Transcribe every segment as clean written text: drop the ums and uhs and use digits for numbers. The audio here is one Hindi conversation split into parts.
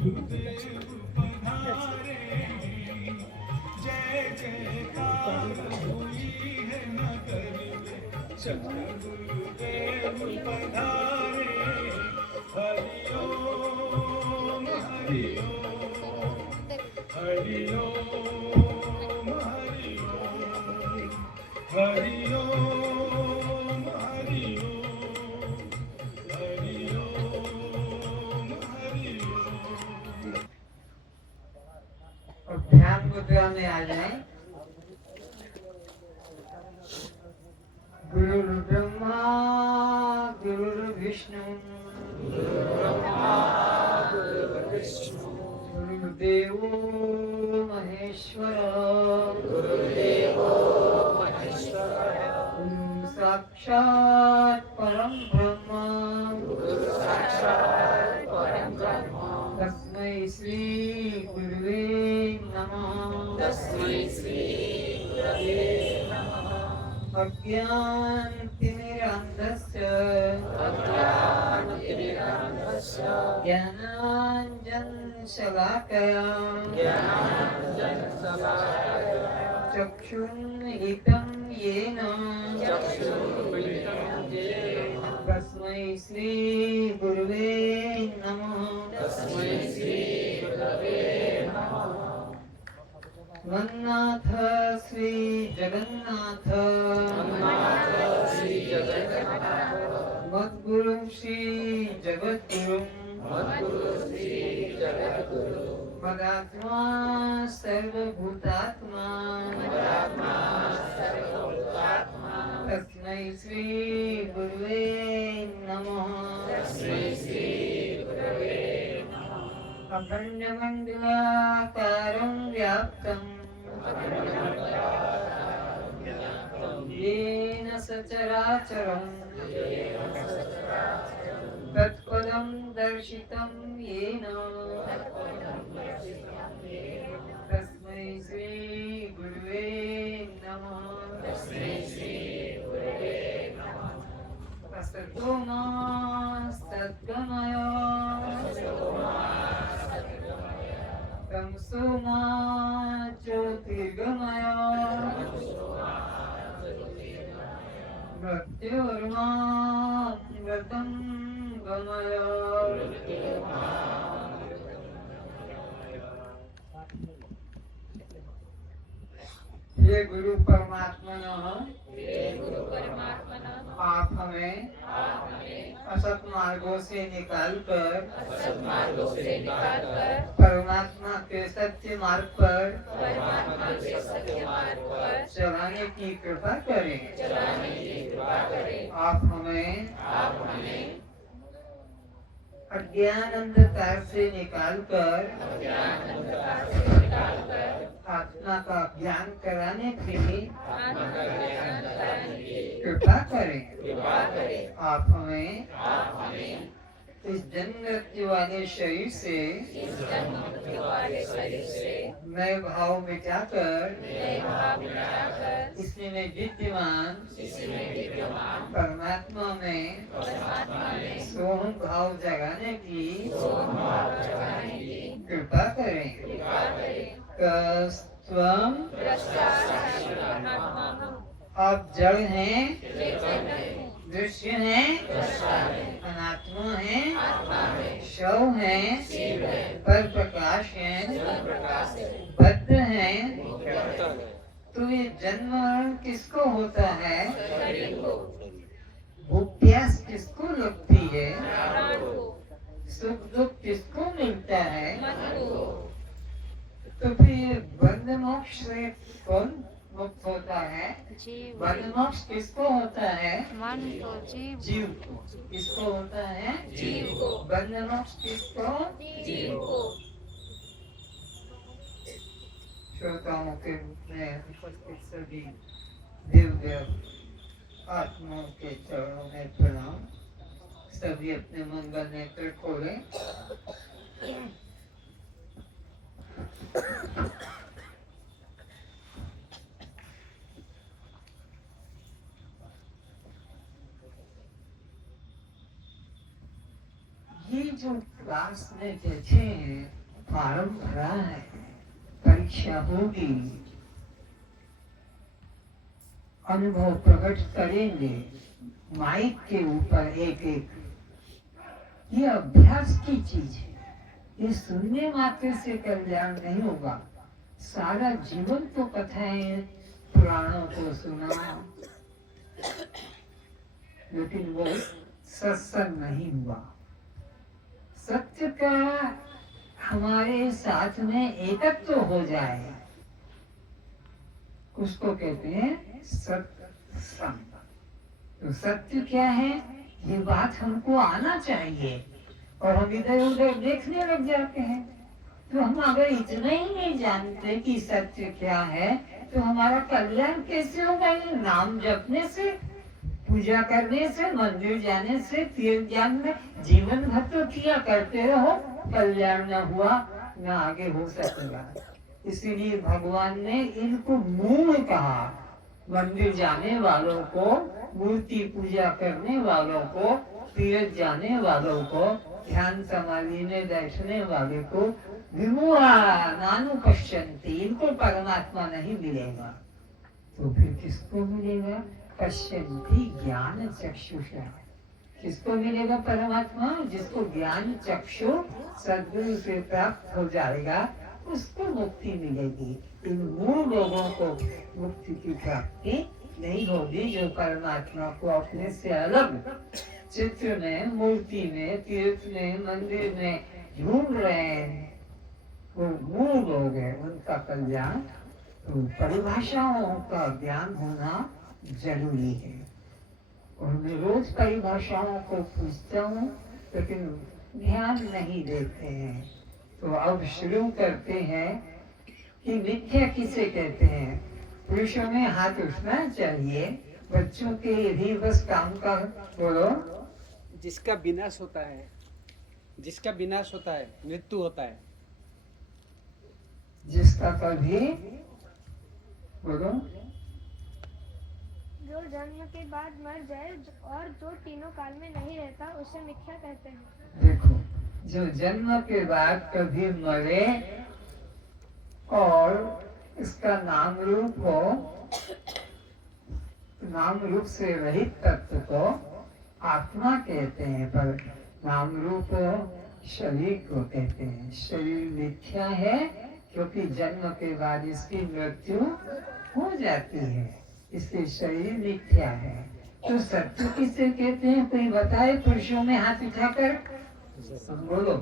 गुरुदेव पधारे, जय जयकार हुई है नगर में, सतगुरुदेव पधारे। हरि ओम हरि ओम, हरि ओम हरि ओम, हरि ओम हरि ओम, हरि ओम हरि ओम। और ध्यान मुद्रा में आ जाए। गुरु ब्रह्मा गुरु विष्णु गुरुदेव महेश्वर गुरु साक्षात् परम ब्रह्म तस्मै श्री गुरुवे नमः। अज्ञानतिमिरान्धस्य ज्ञानाञ्जनशलाकया चक्षुन्मिलितं येन तस्मै श्री गुरुवे नमः। वन्नाथ श्री जगन्नाथ मद्गुरु श्री जगद्गुरु मदात्मा सर्वभूतात्मा तस्मै श्री गुरुवे नमः। अखण्डमण्डलाकारं व्याप्तं येन सचराचरं तत्पदं दर्शितं येन तस्मै श्री गुरुवे नमः। असतो मा सद्गमय तमसो मा ज्योतिर्गमय मृत्योर्मामृतं गमय। हे गुरु परमात्मा, आप हमें असत मार्गों से निकालकर परमात्मा के सत्य मार्ग पर चलाने की कृपा करें। आप हमें अज्ञान अंधकार से निकालकर आत्मा का ज्ञान कराने की कृपा करें। आप हमें इस जन्म मृत्यु वाले शरीर से मैं भाव मिटाकर इसमें विद्यमान परमात्मा में सोहम भाव जगाने की कृपा करें। त्वं आप जड़ हैं, दृश्य हैं, अनात्मा हैं, शव हैं, पर प्रकाश हैं, बद्ध हैं। तो ये जन्म मरण किसको होता है? भूख प्यास किसको लगती है? सुख दुख किसको मिलता है? तो फिर बंध मोक्ष से कौन मुक्त होता है? बंध मोक्ष किसको होता है? जीव को। किसको होता है? जीव को। बंध मोक्ष किसको? जीव को। श्रोताओं के रूप में उपस्थित सभी दिव्य आत्माओं के चरणों में प्रणाम। सभी अपने मन का नेत्र खोलें। ये जो क्लास में बैठे हैं, फॉर्म भरा है, परीक्षा होगी, अनुभव प्रकट करेंगे माइक के ऊपर एक एक। ये अभ्यास की चीज है, ये सुनने मात्र से कल्याण नहीं होगा। सारा जीवन तो कथाएं पुराणों को सुना, लेकिन वो सत्संग नहीं हुआ। सत्य का हमारे साथ में एकत्व हो जाए, उसको कहते हैं सत्संग। तो सत्य क्या है, ये बात हमको आना चाहिए, और हम इधर उधर देखने लग जाते हैं। तो हम अगर इतना ही नहीं जानते कि सत्य क्या है, तो हमारा कल्याण कैसे होगा? ये नाम जपने से, पूजा करने से, मंदिर जाने से, तीर्थ ज्ञान में जीवन भर तो किया करते रहो, कल्याण न हुआ न आगे हो सकेगा। इसीलिए भगवान ने इनको मूल कहा। मंदिर जाने वालों को, मूर्ति पूजा करने वालों को, तीर्थ जाने वालों को, ध्यान समाधि में बैठने वाले को विमुहा नानु पश्यन्ति, इनको परमात्मा नहीं मिलेगा। तो फिर किसको मिलेगा? पश्यन्ति ज्ञान चक्षुषा। किसको मिलेगा परमात्मा? जिसको ज्ञान चक्षु सद्गुरु से प्राप्त हो जाएगा, उसको मुक्ति मिलेगी। इन मूल लोगों को मुक्ति की प्राप्ति नहीं होगी, जो परमात्मा को अपने से अलग चित्र में, मूर्ति में, तीर्थ में, मंदिर में ढूंढ रहे हैं। वो मूल लोग हैं, उनका कल्याण। तो परिभाषाओं का ज्ञान होना जरूरी है। और मैं रोज परिभाषाओं को पूछता हूँ, लेकिन ध्यान नहीं देते हैं। तो अब शुरू करते हैं कि मिथ्या किसे कहते हैं। पुरुषों में हाथ उठना चाहिए, बच्चों के भी बस काम का बोलो। जिसका विनाश होता है, जिसका विनाश होता है, मृत्यु होता है। जिसका कभी बोलो, जो जन्म के बाद मर जाए और जो तीनों काल में नहीं रहता, उसे मिथ्या कहते हैं। देखो, जो जन्म के बाद कभी मरे और इसका नाम रूप हो, नाम रूप से रहित तत्व को आत्मा कहते हैं, पर नाम रूप शरीर को कहते हैं। शरीर मिथ्या है क्योंकि जन्म के बाद इसकी मृत्यु हो जाती है, इसलिए शरीर मिथ्या है। तो सत्य किसे कहते हैं? कोई बताए? पुरुषों में हाथ उठाकर बोलो।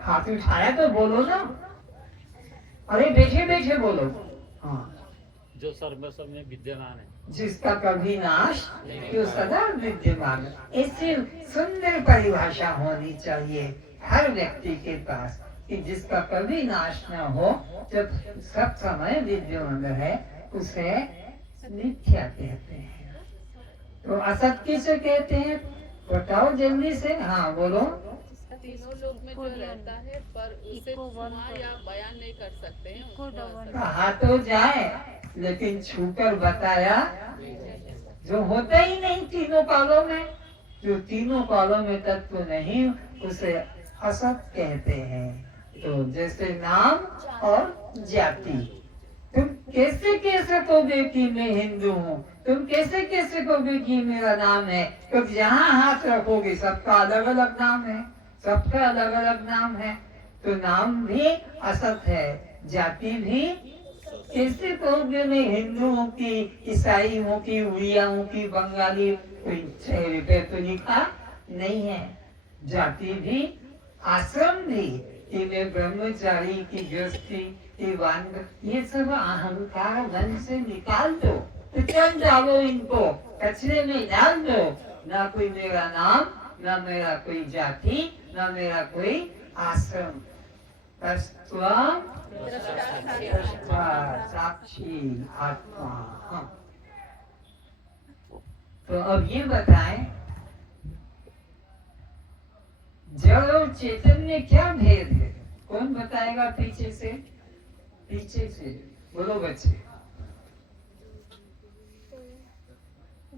हाथ उठाया तो बोलो ना, अरे बैठे बैठे बोलो। हाँ, जो सर्वस्व में विद्यमान है, जिसका कभी नाश, जो सदा विद्यमान। ऐसी सुंदर परिभाषा होनी चाहिए हर व्यक्ति के पास, कि जिसका कभी नाश न हो, जब सब समय विद्यमान है, उसे मिथ्या कहते हैं। तो असत किसे कहते हैं? बताओ जल्दी से। हाँ बोलो। तीनों लोक में जो रहता है, पर उसे छुआ या बयान नहीं कर सकते हैं, उसको असत। कहा तो जाए, लेकिन छूकर बताया जो होता ही नहीं तीनों कालों में, जो तीनों कालों में तत्व नहीं, उसे असत कहते हैं। तो जैसे नाम और जाति, तुम कैसे कैसे कहोगे कि मैं हिंदू हूँ, तुम कैसे कैसे कहोगे कि मेरा नाम है, क्योंकि जहाँ हाथ रखोगे सबका अलग अलग नाम है, सबका अलग अलग नाम है। तो नाम भी असत है, जाति भी। कैसे कहोगे मैं हिंदू हूँ कि ईसाई हूँ कि उड़िया हूँ कि बंगाली, कोई चेहरे पे तो लिखा नहीं है। जाति भी, आश्रम भी, कि मैं ब्रह्मचारी की गृहस्थी की वांग, ये सब अहंकार मन से निकाल दो, तो चल डालो इनको, कचरे में डाल दो। ना कोई मेरा नाम, ना मेरा कोई जाति, ना मेरा कोई आश्रम। साक्षी आत्मा। हाँ। तो अब ये बताएं, जड़ और चेतन में क्या भेद है? कौन बताएगा? पीछे से, पीछे से बोलो बच्चे।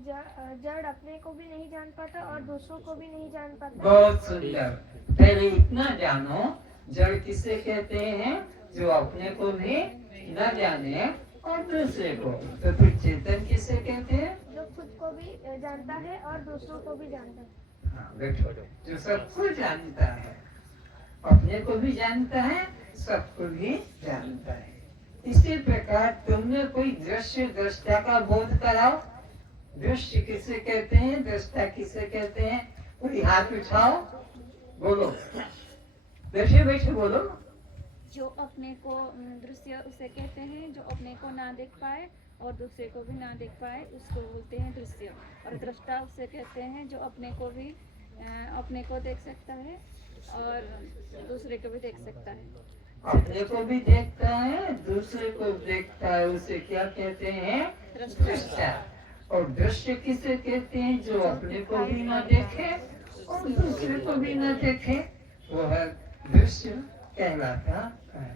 जड़ अपने को भी नहीं जान पाता और दूसरों को भी नहीं जान पाता। बहुत सुंदर। पहले इतना जानो, जड़ किसे कहते हैं? जो अपने को भी न जाने और दूसरे को। तो फिर चेतन किसे कहते हैं? जो खुद को भी जानता है और दूसरों को भी जानता है। हाँ, बैठो। जो सबको जानता है, अपने को भी जानता है, सबको भी जानता है। इसी प्रकार तुमने कोई दृश्य दृष्टा का बोध कराओ। दृश्य किसे कहते हैं? दृष्टा किसे कहते हैं? कोई हाथ उठाओ, बोलो, बैठे बैठे बोलो। जो अपने को दृश्य उसे कहते हैं जो अपने को ना देख पाए और दूसरे को भी ना देख पाए, उसको बोलते हैं दृश्य। और दृष्टा उसे कहते हैं जो अपने को भी अपने को देख सकता है और दूसरे को भी देख सकता है। अपने को भी देखता है, दूसरे को देखता है, उसे क्या कहते हैं? दृष्टा। और दृश्य किसे कहते हैं? जो अपने को भी ना देखे और दूसरे को भी ना देखे, वो है दृश्य कहलाता है।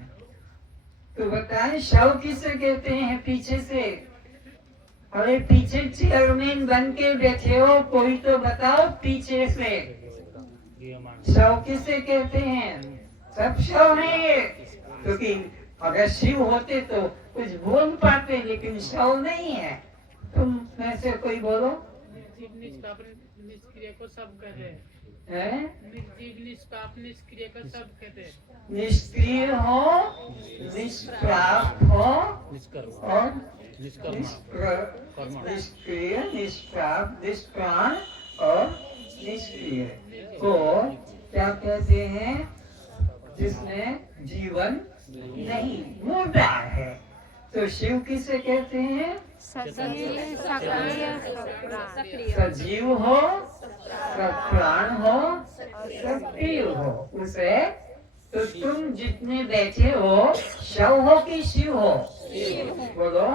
तो बताएं, शव किसे कहते हैं? पीछे से, अरे पीछे चेयरमैन बन के बैठे हो, कोई तो बताओ पीछे से शव किसे कहते हैं? सब शव है, क्योंकि अगर शिव होते तो कुछ बोल पाते, लेकिन शव नहीं है। तुम में से कोई बोलो। निर्जीव निष्पाप निष्क्रिय को सब कहते हैं। हैं? निर्जीव निष्पाप निष्क्रिय को सब कहते हैं। निष्क्रिय हो, निष्प्राप हो निष्कर्म और निष्कर्म निष्क्रिय, निष्प्राप, निष्प्राण और निष्क्रिय को क्या कहते हैं? जिसमें जीवन नहीं, मुर्दा है। तो शिव किसे कहते हैं? सजीव हो, सप्राण हो, सक्रिय हो। उसे तो तुम जितने बैठे हो, शव हो कि शिव हो? बोलो।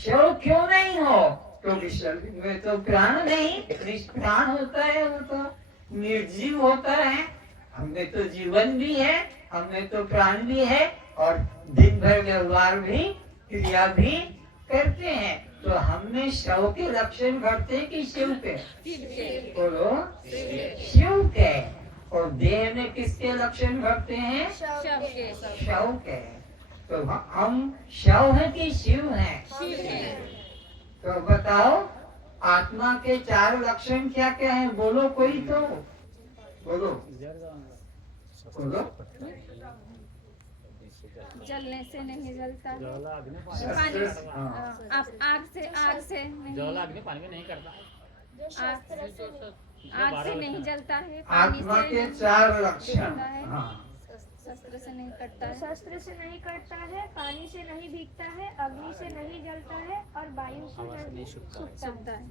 शव क्यों नहीं हो? क्योंकि शरीर में तो प्राण नहीं, निष्प्राण होता है, वो तो निर्जीव होता है। हमें तो जीवन भी है, हमें तो प्राण भी है और दिन भर व्यवहार भी, क्रिया भी करते हैं। तो हमने शव के लक्षण घटते हैं कि शिव के? बोलो, शिव के। और देह में किसके लक्षण घटते हैं? शव के। तो हम शव है कि शिव हैं? तो बताओ, आत्मा के 4 लक्षण क्या क्या हैं? बोलो कोई तो बोलो, बोलो। जलने से नहीं जलता, जल आग में पानी हाँ। आग से नहीं, जल आग में पानी में नहीं करता। आग से नहीं जलता है, पानी आत्मा से के नहीं 4 लक्षण। जलता है, हाँ। शस्त्र से नहीं कटता है, शस्त्र से नहीं कटता है, पानी से नहीं भीगता है, अग्नि से नहीं जलता है और वायु से नहीं सूखता है।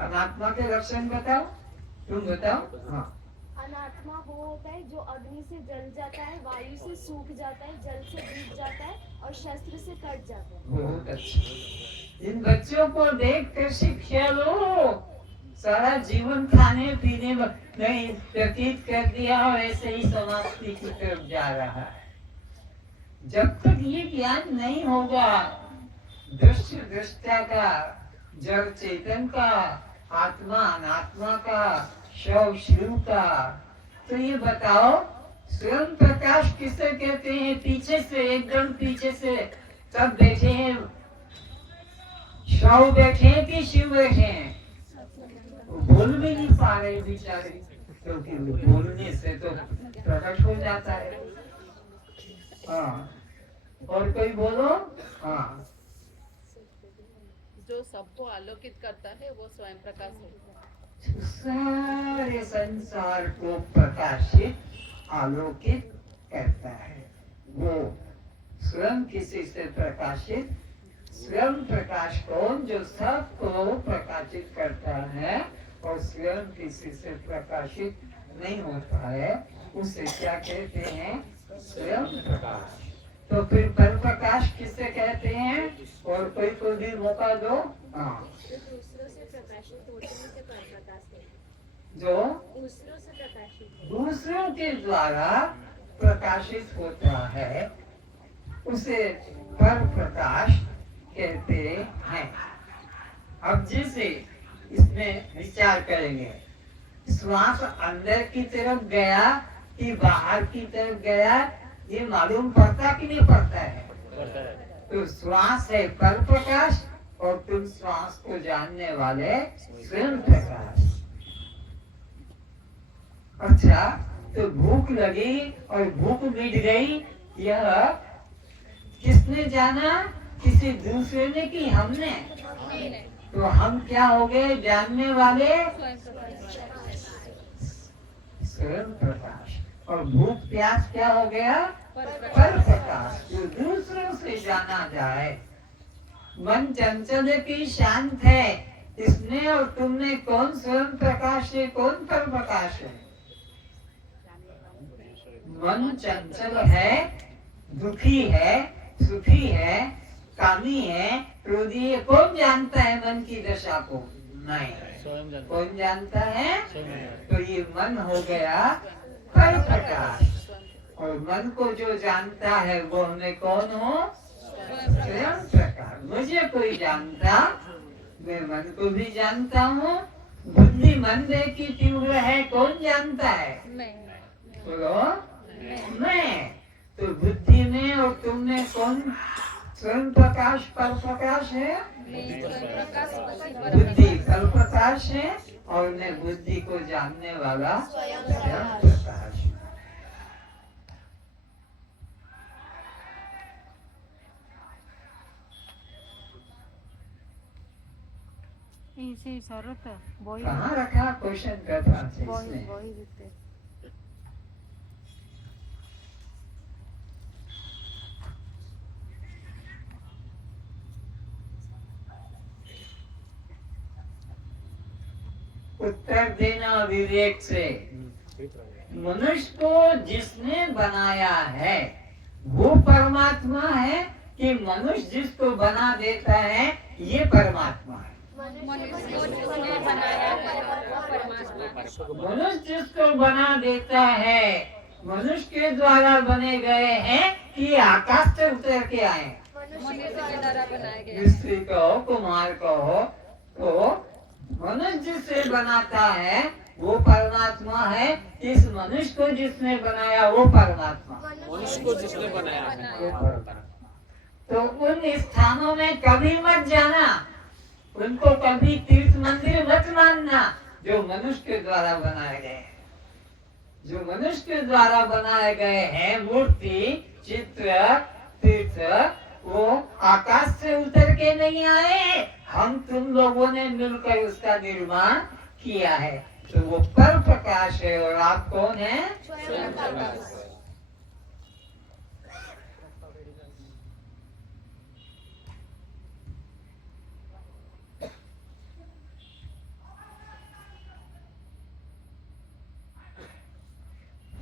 अनात्मा के लक्षण बताओ, तुम बताओ। हाँ। अनात्मा वो होता है जो अग्नि से जल जाता है, वायु से सूख जाता है, जल से भीग जाता है और शस्त्र से कट जाता है। बहुत अच्छा। इन बच्चों को देख कर शिक्षा लो। सारा जीवन खाने पीने में नहीं व्यतीत कर दिया, वैसे ही समाप्ति की तरफ जा रहा है। जब तक ये ज्ञान नहीं होगा दृश्य दृष्टा का, जड़ चेतन का, आत्मा अनात्मा का, शव शिव का, तो ये बताओ स्वयं प्रकाश किसे कहते हैं? पीछे से, एकदम पीछे से सब बैठे हैं, शव बैठे हैं कि शिव बैठे हैं? बोल भी नहीं पा रहे बेचारे, क्योंकि बोलने से तो प्रकट हो जाता है। हाँ, और कोई बोलो। हाँ। जो सबको आलोकित करता है वो स्वयं प्रकाश है। सारे संसार को प्रकाशित आलोकित करता है वो स्वयं। किसी से प्रकाशित? स्वयं प्रकाश कौन? जो सबको प्रकाशित करता है और स्वयं किसी से प्रकाशित नहीं होता है, उसे क्या कहते हैं? स्वयं प्रकाश। तो फिर पर प्रकाश किसे कहते हैं? और कोई को भी मौका दो। हाँ। दूसरों से प्रकाशित होते हैं उसे पर प्रकाश कहते हैं। जो दूसरों से प्रकाशित दूसरों के द्वारा प्रकाशित होता है उसे पर प्रकाश कहते हैं। अब जैसे इसमें विचार करेंगे, श्वास अंदर की तरफ गया कि बाहर की तरफ गया, ये मालूम पड़ता कि नहीं पड़ता है? तो श्वास है पर प्रकाश और तुम श्वास को जानने वाले स्वयं प्रकाश। अच्छा, तो भूख लगी और भूख मिट गई, यह किसने जाना? किसी दूसरे ने कि हमने? तो हम क्या हो गए जानने वाले? स्वयं प्रकाश। और भूख प्यास क्या हो गया? पर प्रकाश। जो दूसरों से जाना जाए। मन चंचल की शांत है, इसने और तुमने कौन स्वयं प्रकाश है, कौन पर प्रकाश है? मन चंचल है, दुखी है, सुखी है, कामी है, क्रोधी है, कौन जानता है मन की दशा को? नहीं। कौन जानता है? तो ये मन हो गया पर प्रकाश। और मन को जो जानता है वो हमें कौन हो? स्वयं प्रकाश। मुझे कोई जानता, मैं मन को भी जानता हूँ। बुद्धि मन में की तीव्र है, कौन जानता है? बोलो, मैं। तो बुद्धि में और तुम में कौन स्वयं प्रकाश पर प्रकाश है? बुद्धि पर प्रकाश है और मैं बुद्धि को जानने वाला स्वयं प्रकाश। कहाँ रखा क्वेश्चन करता है? उत्तर देना विवेक से। मनुष्य को जिसने बनाया है वो परमात्मा है कि मनुष्य जिसको बना देता है ये परमात्मा है? मनुष्य जिसको बना देता है मनुष्य के द्वारा बने गए हैं कि आकाश से उतर के आए? मिस्त्री कहो, कुम्हार कहो, तो मनुष्य जिससे बनाता है वो परमात्मा है। इस मनुष्य को जिसने बनाया वो परमात्मा। मनुष्य को जिसने बनाया वो परमात्मा। तो उन स्थानों में कभी मत जाना, उनको कभी तीर्थ मंदिर मत मानना जो मनुष्य के द्वारा बनाए गए हैं। जो मनुष्य के द्वारा बनाए गए हैं मूर्ति, चित्र, तीर्थ, वो आकाश से उतर के नहीं आए, हम तुम लोगों ने मिलकर उसका निर्माण किया है। तो वो पर प्रकाश है और आप कौन है? स्वयं प्रकाश।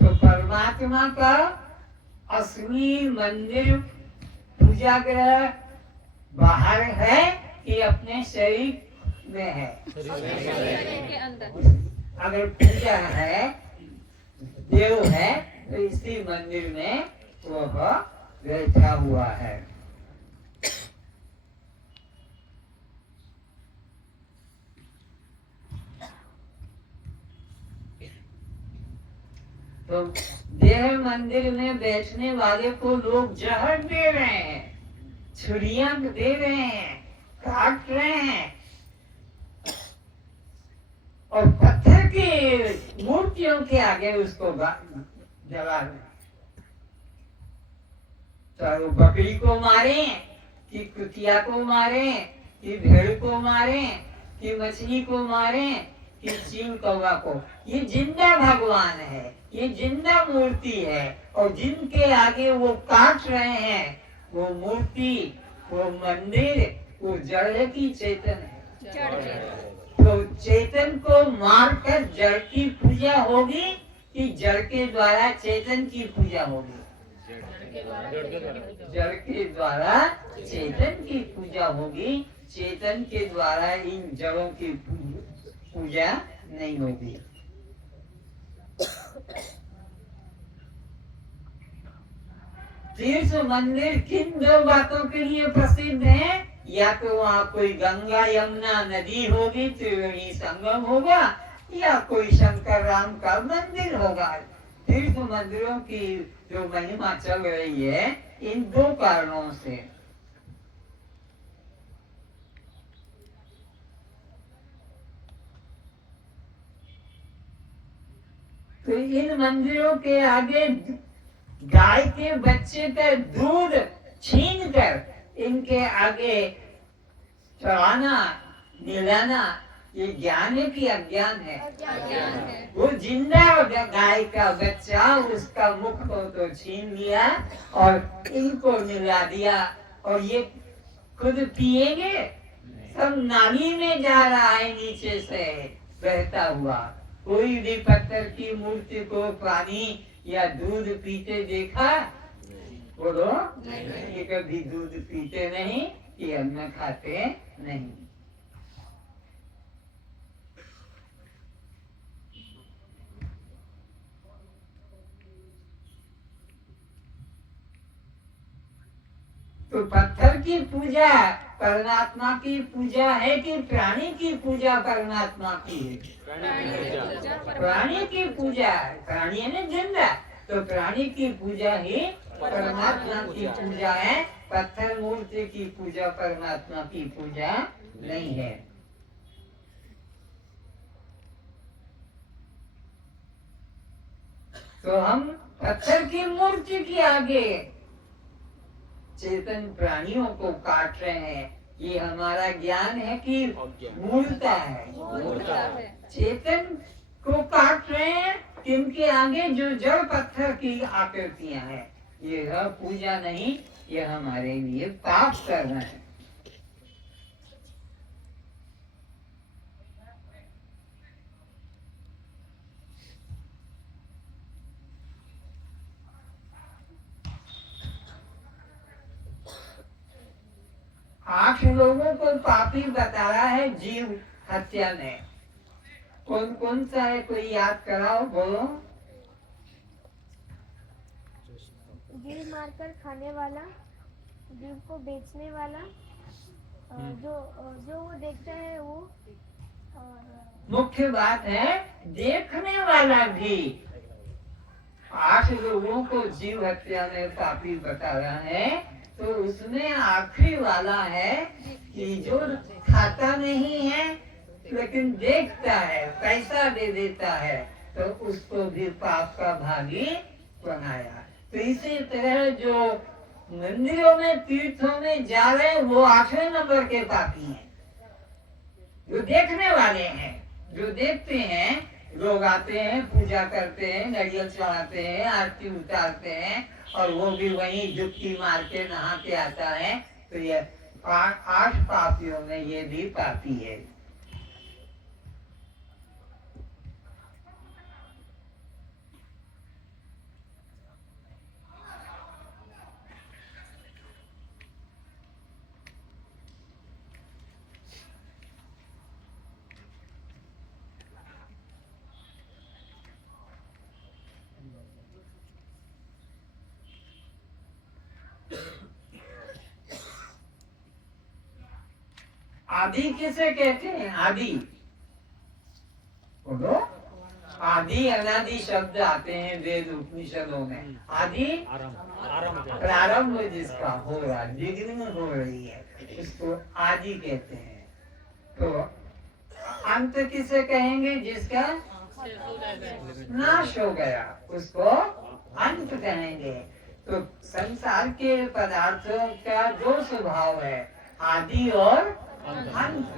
तो परमात्मा का असली मंदिर पूजा ग्रह बाहर है कि अपने शरीर में है? अगर पूजा है, देव है, तो इसी मंदिर में वह बैठा हुआ है। तो देह मंदिर में बैठने वाले को लोग जहर दे रहे हैं, छुरियां दे रहे हैं, काट रहे हैं और पत्थर की मूर्तियों के आगे उसको जला रहे हैं। चाहे बकरी को मारे कि कुतिया को मारे कि भेड़ को मारे कि मछली को मारे कि चील कौवा को, ये जिंदा भगवान है, ये जिंदा मूर्ति है। और जिनके आगे वो काट रहे हैं वो मूर्ति, वो मंदिर, वो जड़ की चेतन है। तो चेतन को मारकर जड़ की पूजा होगी कि जड़ के द्वारा चेतन की पूजा होगी? जड़ के द्वारा चेतन की पूजा होगी, चेतन के द्वारा इन जड़ों की पूजा नहीं होगी। तीर्थ मंदिर किन दो बातों के लिए प्रसिद्ध है या तो वहाँ कोई गंगा यमुना नदी होगी, त्रिवेणी संगम होगा, या कोई शंकर राम का मंदिर होगा। तीर्थ मंदिरों की जो महिमा चल रही है इन दो कारणों से। तो इन मंदिरों के आगे गाय के बच्चे का दूध छीन कर इनके आगे चढ़ाना, मिलाना, ये ज्ञान है कि अज्ञान है? वो जिंदा गाय का बच्चा, उसका मुख को तो छीन लिया और इनको मिला दिया, और ये खुद पिएंगे? सब नाली में जा रहा है नीचे से बहता हुआ। कोई भी पत्थर की मूर्ति को पानी या दूध पीते देखा? बोलो, ये कभी दूध पीते नहीं, ये अन्न खाते नहीं। तो पत्थर की पूजा परमात्मा की पूजा है कि प्राणी की पूजा परमात्मा की है? प्राणी की पूजा। प्राणी है ना जिंदा, तो प्राणी की पूजा ही परमात्मा की पूजा है। पत्थर मूर्ति की पूजा परमात्मा की पूजा नहीं है। तो हम पत्थर की मूर्ति के आगे चेतन प्राणियों को काट रहे हैं। ये हमारा ज्ञान है कि मूर्ता है? चेतन को काट रहे हैं किनके आगे? जो जड़ पत्थर की आकृतियां हैं। ये पूजा नहीं, ये हमारे लिए पाप कर रहे हैं। आठ लोगों को पापी बता रहा है जीव हत्या में। कौन कौन सा है? कोई याद कराओ, बोलो। जीव मारकर खाने वाला, जीव को बेचने वाला, जो वो देखता है वो, और मुख्य बात है देखने वाला भी। 8 लोगों को जीव हत्या में पापी बता रहा है, तो उसमें आखिरी वाला है कि जो खाता नहीं है लेकिन देखता है, पैसा दे देता है, तो उसको भी पाप का भागी बनाया। तो इसी तरह जो मंदिरों में तीर्थों में जा रहे हैं वो 8वें नंबर के पापी हैं। जो देखने वाले हैं, जो देखते हैं, लोग आते हैं, पूजा करते हैं, नारियल चढ़ाते हैं, आरती उतारते हैं, और वो भी वहीं डुबकी मार के नहा के आता है। तो ये 8 पापियों में ये भी पापी है। आदि किसे कहते हैं? आदि बोलो। आदि अनादि शब्द आते हैं वेद उपनिषदों में। आदि प्रारंभ जिसका हो रहा, बिगिनिंग हो रही है, उसको आदि कहते हैं। तो अंत किसे कहेंगे? जिसका नाश हो गया उसको अंत कहेंगे। तो संसार के पदार्थों का 2 स्वभाव है, आदि और अंत।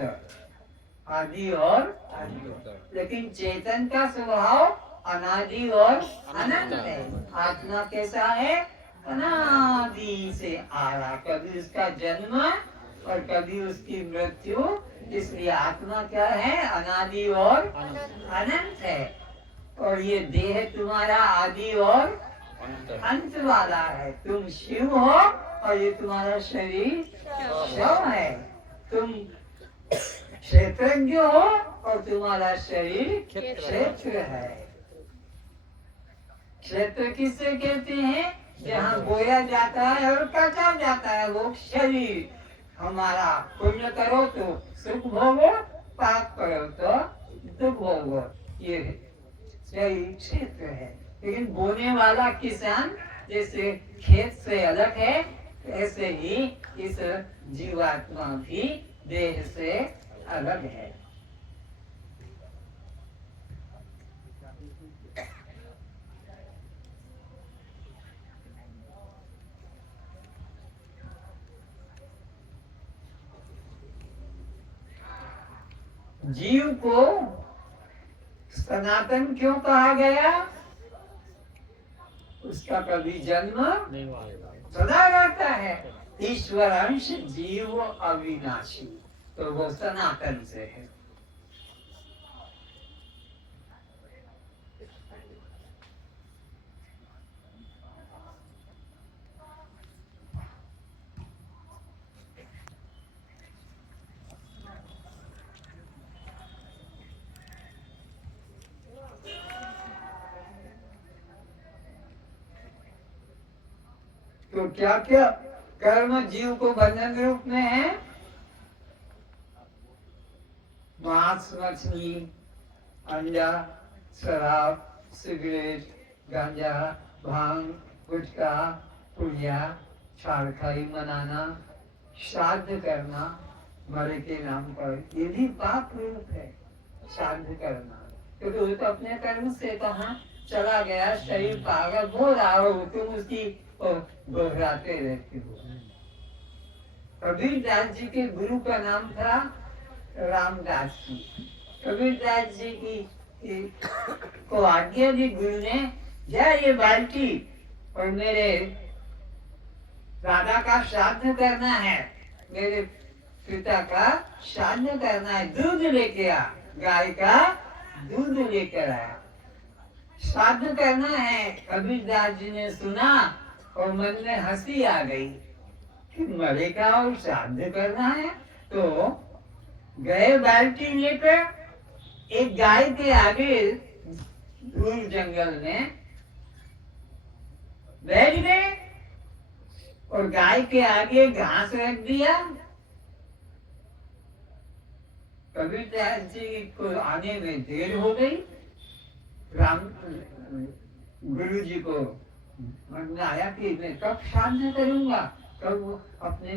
आदि और अंत। लेकिन चेतन का स्वभाव अनादि और अनंत है। आत्मा कैसा है? अनादि से आ रहा, कभी उसका जन्म और कभी उसकी मृत्यु। इसलिए आत्मा क्या है? अनादि और अनंत है। और ये देह तुम्हारा आदि और अंत वाला है। तुम शिव हो और ये तुम्हारा शरीर शव है। तुम क्षेत्रज्ञ हो और तुम्हारा शरीर क्षेत्र है। क्षेत्र किसे कहते हैं? जहाँ बोया जाता है और काटा जाता है, वो शरीर। हमारा पुण्य करो तो सुख भोगो, पाप करो तो दुख भोगो। ये सही क्षेत्र है। लेकिन बोने वाला किसान जैसे खेत से अलग है, ऐसे ही इस जीवात्मा भी देह से अलग है। जीव को सनातन क्यों कहा गया? उसका कभी जन्म नहीं हुआ। सदा रहता है। ईश्वर अंश जीव अविनाशी, तो वो सनातन से है। तो क्या क्या कर्म जीव को बंधन रूप में है? मांस, मछली, अंडा, शराब, सिगरेट, गांजा, भांग, गुटखा, पुड़िया, छाड़खाई मनाना, श्राद्ध करना मरे के नाम पर, ये भी पाप रूप है। श्राद्ध करना क्योंकि वो तो अपने कर्म से कहाँ चला गया, शरीर पागल हो रहा हो, तुम उसकी दोहराते रहते हो। कबीरदास जी के गुरु का नाम था रामदास जी। कबीरदास जी की को आज्ञा दी गुरु ने, जा ये बाल्टी और मेरे दादा का श्राद्ध करना है, मेरे पिता का श्राद्ध करना है, दूध लेके आ। गाय का दूध लेकर आया, श्राद्ध करना है। कबीरदास जी ने सुना और मन में हंसी आ गई कि मरे का और श्राद्ध करना है। तो गए बाल्टी लेकर एक गाय के आगे दूर जंगल में बैठ गए और गाय के आगे घास रख दिया। कबीरदास जी को आने में देर हो गई। राम गुरु जी को मन में आया कि मैं कब श्राद्ध करूंगा, कब अपने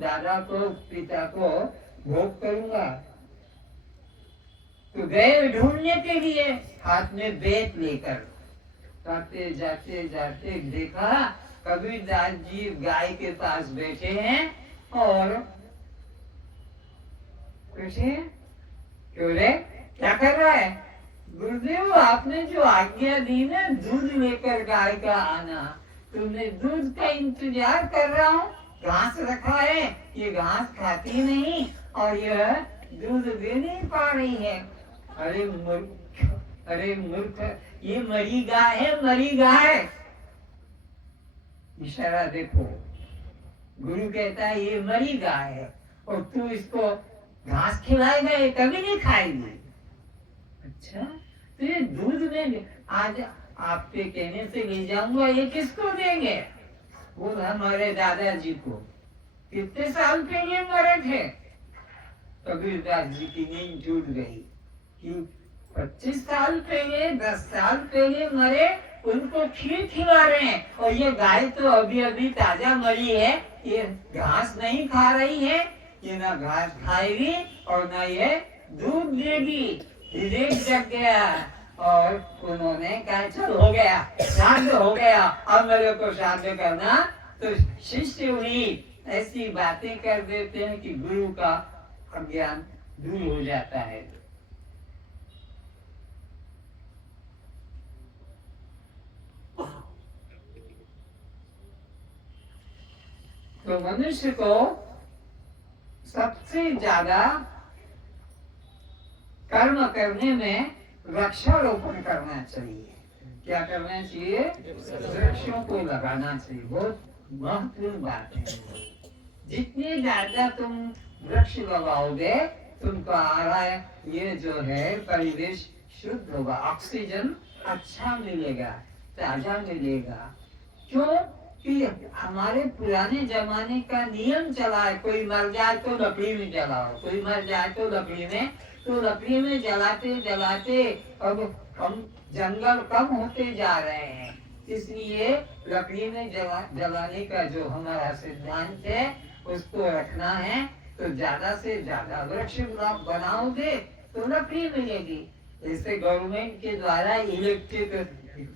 दादा को पिता को भोग करूंगा। तो गए ढूंढने के लिए, हाथ में बेत लेकर। जाते जाते जाते देखा कबीरदास जी गाय के पास बैठे हैं और पूछे, क्यों रे, क्या कर रहा है? गुरुदेव, आपने जो आज्ञा दी ना दूध लेकर गाय का आना, तुमने दूध का इंतजार कर रहा हूँ। घास रखा है, ये घास खाती नहीं और यह दूध दे नहीं पा रही है। अरे मूर्ख, अरे मूर्ख, ये मरी गाय है, मरी गाय। इशारा देखो, गुरु कहता है ये मरी गाय है और तू इसको घास खिलाएगा, ये कभी नहीं खाएगी। अच्छा, तो ये दूध में आज आपके कहने से ले जाऊंगा, ये किसको देंगे? बोला हमारे दादाजी को। कितने साल पहले मरे थे? कबीरदास जी की नींद टूट गई कि 25 साल पहले, 10 साल पहले मरे, उनको खीर खिला रहे हैं और ये गाय तो अभी अभी ताजा मरी है, ये घास नहीं खा रही है, ये ना घास खाएगी और ना ये दूध देगी। विवेक जग गया और उन्होंने कहा चल हो गया, श्राद्ध हो गया, अब मेरे को श्राद्ध करना। तो शिष्य हुई ऐसी बातें कर देते हैं कि गुरु का अज्ञान दूर हो जाता है। तो मनुष्य को सबसे ज्यादा कर्म करने में वृक्षारोपण करना चाहिए। क्या करना चाहिए? वृक्षों को लगाना चाहिए। बहुत महत्वपूर्ण बात है। जितने ज्यादा तुम वृक्ष लगाओगे, तुम्हारा ये जो है परिवेश शुद्ध होगा, ऑक्सीजन अच्छा मिलेगा, ताजा मिलेगा। क्यों? कि हमारे पुराने जमाने का नियम चला है, कोई मर जाए तो लकड़ी में जलाओ, कोई मर जाए तो लकड़ी में, तो लकड़ी में जलाते जलाते अब हम जंगल कम होते जा रहे हैं। इसलिए लकड़ी में जलाने का जो हमारा सिद्धांत है उसको रखना है। तो ज्यादा से ज्यादा वृक्ष बनाओगे तो लकड़ी मिलेगी। इससे गवर्नमेंट के द्वारा इलेक्ट्रिक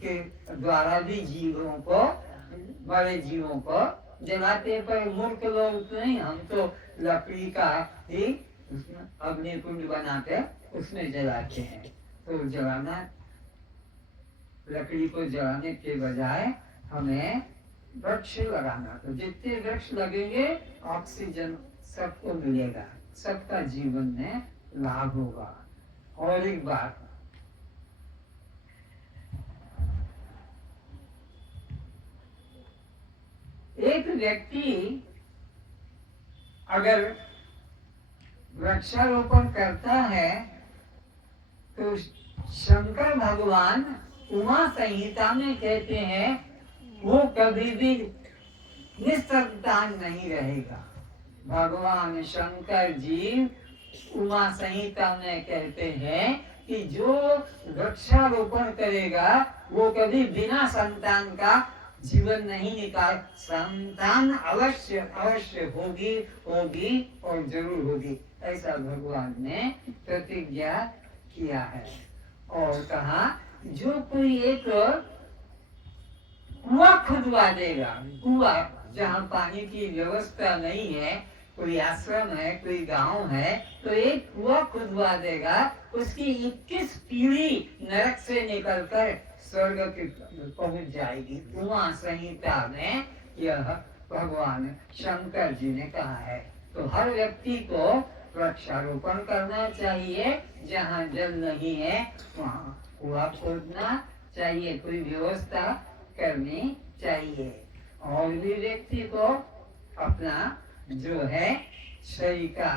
के द्वारा भी जीवों को, बड़े जीवों को जलाते, पर मूर्ख लोग नहीं, हम तो लकड़ी का ही अग्नि कुंड बनाते उसमें जलाते हैं। तो जलाना, लकड़ी को जलाने के बजाय हमें वृक्ष लगाना। तो जितने वृक्ष लगेंगे ऑक्सीजन सबको मिलेगा, सबका जीवन में लाभ होगा। और एक बात, एक व्यक्ति अगर वृक्षारोपण करता है तो शंकर भगवान उमा संहिता में कहते हैं वो कभी भी निसंतान नहीं रहेगा। भगवान शंकर जी उमा संहिता में कहते हैं कि जो वृक्षारोपण करेगा वो कभी बिना संतान का जीवन नहीं निकाल, संतान अवश्य अवश्य होगी होगी और जरूर होगी, ऐसा भगवान ने प्रतिज्ञा किया है। और कहा जो कोई एक कुआं खुदवा देगा, कुआं जहाँ पानी की व्यवस्था नहीं है, कोई आश्रम है, कोई गांव है, तो एक कुआं खुदवा देगा, उसकी 21 पीढ़ी नरक से निकलकर स्वर्ग की पहुंच जाएगी। उमा संहिता में यह भगवान शंकर जी ने कहा है। तो हर व्यक्ति को वृक्षारोपण करना चाहिए, जहाँ जल नहीं है वहाँ कुआं खोदना चाहिए, कोई व्यवस्था करनी चाहिए। और भी व्यक्ति को अपना जो है शरीर का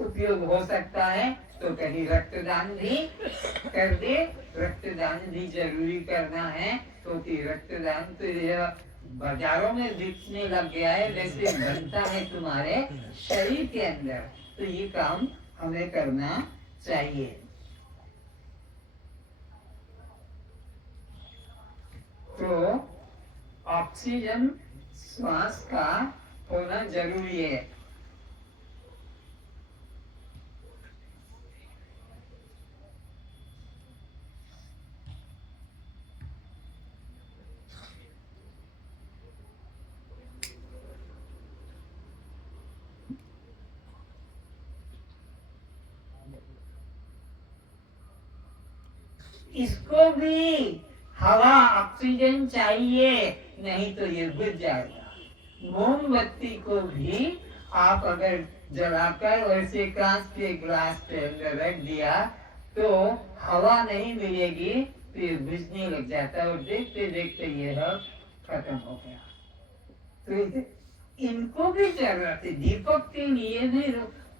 उपयोग हो सकता है तो कहीं रक्तदान भी कर दे। रक्तदान भी जरूरी करना है, क्योंकि रक्तदान तो यह बाजारों में बिकने लग गया है, वैसे बनता है तुम्हारे शरीर के अंदर। तो ये काम हमें करना चाहिए। तो ऑक्सीजन श्वास का होना जरूरी है। इसको भी हवा ऑक्सीजन चाहिए, नहीं तो ये बुझ जाएगा। मोमबत्ती को भी आप अगर जलाकर वैसे कांच के ग्लास के अंदर रख दिया तो हवा नहीं मिलेगी, तो ये बुझने लग जाता है और देखते देखते ये खत्म हो गया। तो इनको भी जरूरत है, दीपक के लिए भी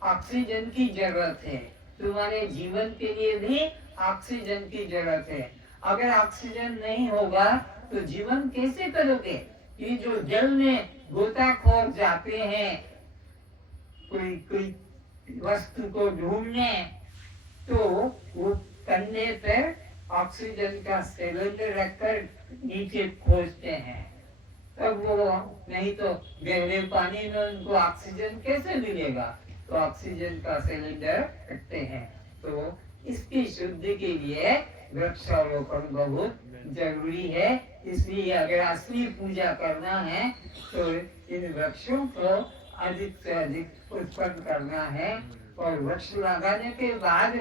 ऑक्सीजन की जरूरत है, तुम्हारे जीवन के लिए भी ऑक्सीजन की जरूरत है। अगर ऑक्सीजन नहीं होगा तो जीवन कैसे करोगे? ये जो जल में गोताखोर जाते हैं कोई वस्तु को ढूंढने, तो वो कंधे पर ऑक्सीजन का सिलेंडर रखकर नीचे खोजते हैं, तब वो, नहीं तो गहरे पानी में उनको ऑक्सीजन कैसे मिलेगा? तो ऑक्सीजन का सिलेंडर रखते हैं। तो इसकी शुद्धि के लिए वृक्षारोपण बहुत जरूरी है। इसलिए अगर असली पूजा करना है तो इन वृक्षों को अधिक से अधिक उत्पन्न करना है, और वृक्ष लगाने के बाद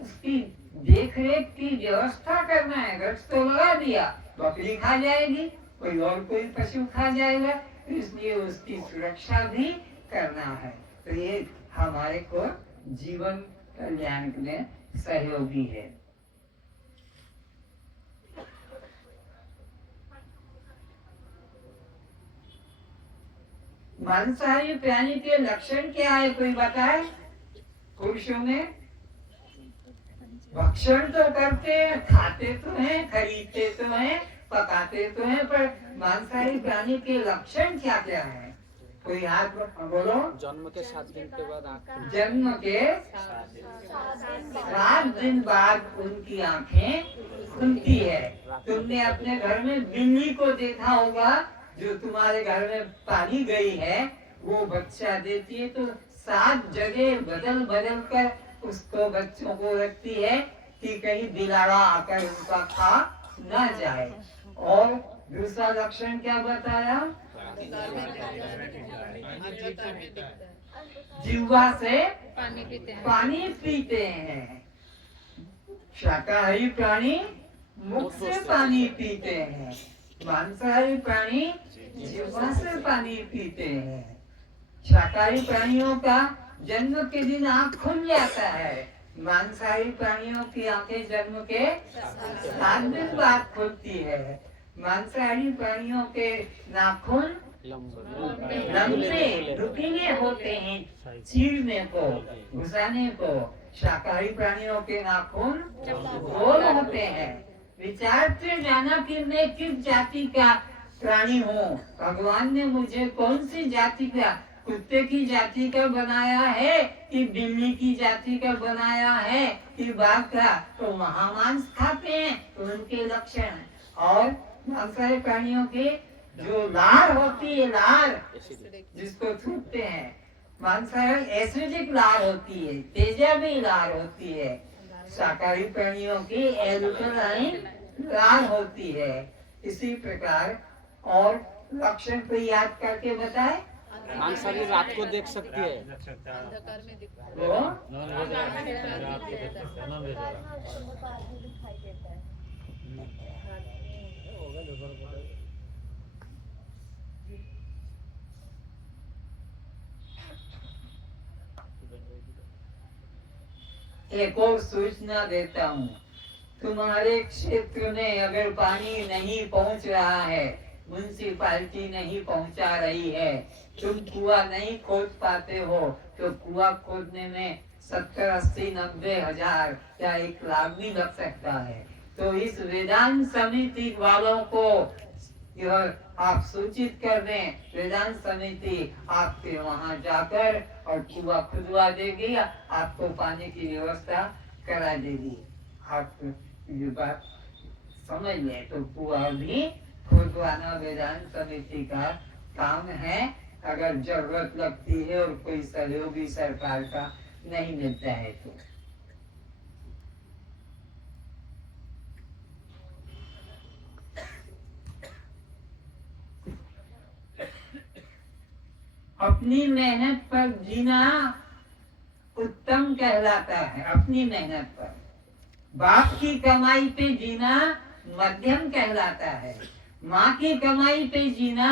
उसकी देख रेख की व्यवस्था करना है। वृक्ष तो लगा दिया, बकरी खा जाएगी, कोई और कोई पशु खा जाएगा, इसलिए उसकी सुरक्षा भी करना है। तो ये हमारे को जीवन कल्याण में सहयोगी है। मांसाहारी प्राणी के लक्षण क्या है, कोई बताए? पुरुषों में भक्षण तो करते हैं, खाते तो हैं, खरीदते तो हैं, पकाते तो हैं, पर मांसाहारी प्राणी के लक्षण क्या क्या है? कोई हाथ बोलो। जन्म के 7 दिन के बाद आँख जन्म के 7 दिन बाद उनकी आंखें खुलती है। तुमने अपने घर में बिल्ली को देखा होगा, जो तुम्हारे घर में पाली गई है, वो बच्चा देती है तो 7 जगह बदल बदल कर उसको बच्चों को रखती है कि कहीं बिलाड़ा आकर उनका खा न जाए। और दूसरा लक्षण क्या बताया? जिह्वा से पानी पीते हैं। शाकाहारी प्राणी मुख से पानी पीते हैं, मांसाहारी प्राणी जिह्वा से पानी पीते हैं। शाकाहारी प्राणियों का जन्म के दिन आँख खुल जाता है, मांसाहारी प्राणियों की आंखें जन्म के 7 दिन बाद खुलती है। मांसाहारी प्राणियों के नाखून लंबे नुकीले होते हैं चीरने को, घुसाने को। शाकाहारी प्राणियों के नाखून गोल होते हैं। विचारते जाना कि मैं किस जाति का प्राणी हूँ, भगवान ने मुझे कौन सी जाति का, कुत्ते की जाति का बनाया है कि बिल्ली की जाति का बनाया है कि बाघ का। तो महामांस खाते हैं तो उनके लक्षण। और मांसाहारी प्राणियों के जो लार होती है, लार जिसको थूकते हैं, मांसाहारी एसिडिक लार होती है, तेजाबी लार होती है। शाकाहारी प्राणियों की एल्कलाइन लार होती है। इसी प्रकार और लक्षण को याद करके बताए। मांसाहारी रात को देख सकती है। अंधकार में दिखता है। वो दिखाई देता है। एक और सूचना देता हूँ, तुम्हारे क्षेत्र में अगर पानी नहीं पहुँच रहा है, म्युनिसिपालिटी नहीं पहुँचा रही है, तुम कुआं नहीं खोद पाते हो, तो कुआं खोदने में 70, 80, 90 हजार या 1 लाख भी लग सकता है। तो इस वेदांत समिति वालों को यह आप सूचित कर दें, वेदांत समिति आपके वहाँ जाकर और कुआं खुदवा देगी, आपको पानी की व्यवस्था करा देगी। आप ये बात समझ लें। तो कुआं भी खुदवाना वेदांत समिति का काम है, अगर जरूरत लगती है और कोई सहयोगी सरकार का नहीं मिलता है तो। अपनी मेहनत पर जीना उत्तम कहलाता है। अपनी मेहनत पर, बाप की कमाई पे जीना मध्यम कहलाता है, माँ की कमाई पे जीना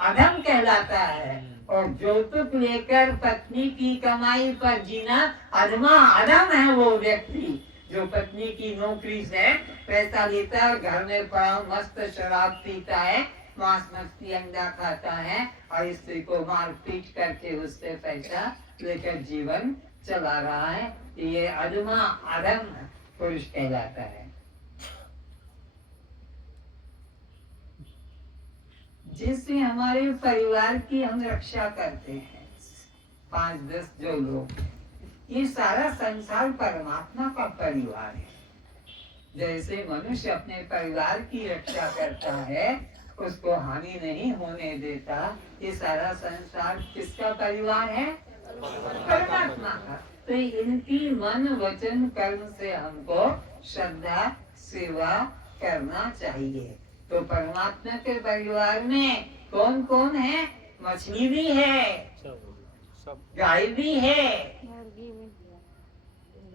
अधम कहलाता है, और यौतुक लेकर पत्नी की कमाई पर जीना अधमा अधम है। वो व्यक्ति जो पत्नी की नौकरी से पैसा लेता है, घर में पड़ा मस्त शराब पीता है, मांस मछली अंडा खाता है और स्त्री को मार पीट करके उससे पैसा लेकर जीवन चला रहा है, ये अधमा अधम पुरुष कहलाता है। जिससे हमारे परिवार की हम रक्षा करते हैं, 5-10 जो लोग, ये सारा संसार परमात्मा का परिवार है। जैसे मनुष्य अपने परिवार की रक्षा करता है, उसको हानि नहीं होने देता, ये सारा संसार किसका परिवार है? परमात्मा का। तो इनकी मन वचन कर्म से हमको श्रद्धा सेवा करना चाहिए। तो परमात्मा के परिवार में कौन कौन है? मछली भी है, गाय भी है,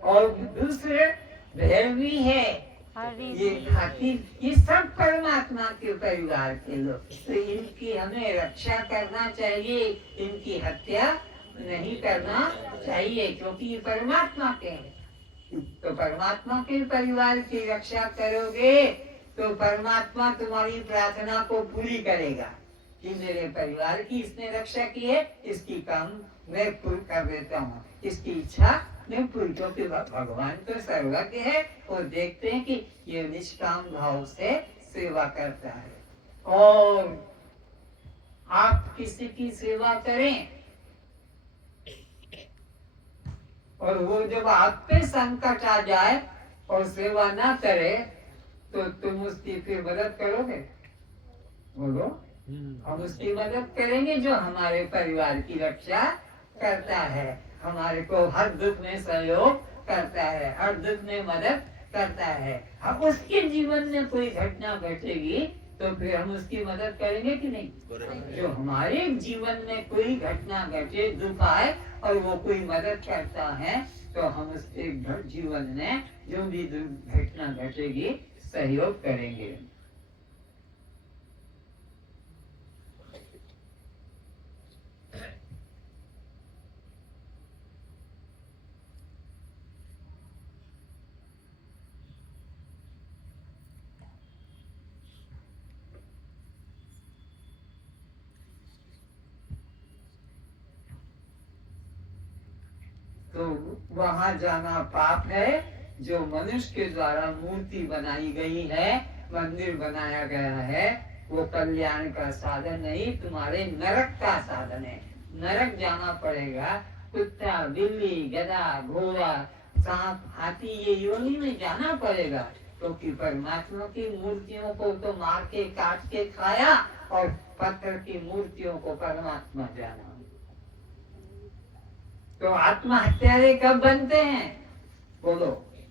और दूसरे भेड़ भी है, ये हाथी, ये सब परमात्मा के परिवार के लोग। तो इनकी हमें रक्षा करना चाहिए, इनकी हत्या नहीं करना चाहिए, क्योंकि ये परमात्मा के हैं। तो परमात्मा के परिवार की रक्षा करोगे तो परमात्मा तुम्हारी प्रार्थना को पूरी करेगा कि मेरे परिवार की इसने रक्षा की है, इसकी काम मैं पूरी कर देता हूँ, इसकी इच्छा मैं पूरी। क्योंकि भगवान तो सर्वज्ञ है, वो देखते हैं कि ये निष्काम भाव से सेवा करता है। और आप किसी की सेवा करें और वो जब आप पे संकट आ जाए और सेवा ना करे तो तुम उसकी फिर मदद करोगे? बोलो, हम उसकी मदद करेंगे जो हमारे परिवार की रक्षा करता है, हमारे को हर दुख में सहयोग करता है, हर दुख में मदद करता है। अब उसके जीवन में कोई घटना घटेगी तो फिर हम उसकी मदद करेंगे कि नहीं? जो हमारे जीवन में कोई घटना घटे, दुख आए और वो कोई मदद करता है तो हम उसके जीवन में जो भी घटना घटेगी सहयोग करेंगे। तो वहां जाना पाप है। जो मनुष्य के द्वारा मूर्ति बनाई गई है, मंदिर बनाया गया है, वो कल्याण का साधन नहीं, तुम्हारे नरक का साधन है। नरक जाना पड़ेगा। कुत्ता, बिल्ली, गधा, घोड़ा, सांप, हाथी, ये योनि में जाना पड़ेगा, क्योंकि परमात्मा की मूर्तियों को तो मार के काट के खाया और पत्थर की मूर्तियों को परमात्मा जाना। तो आत्महत्यारे कब बनते हैं? बोलो,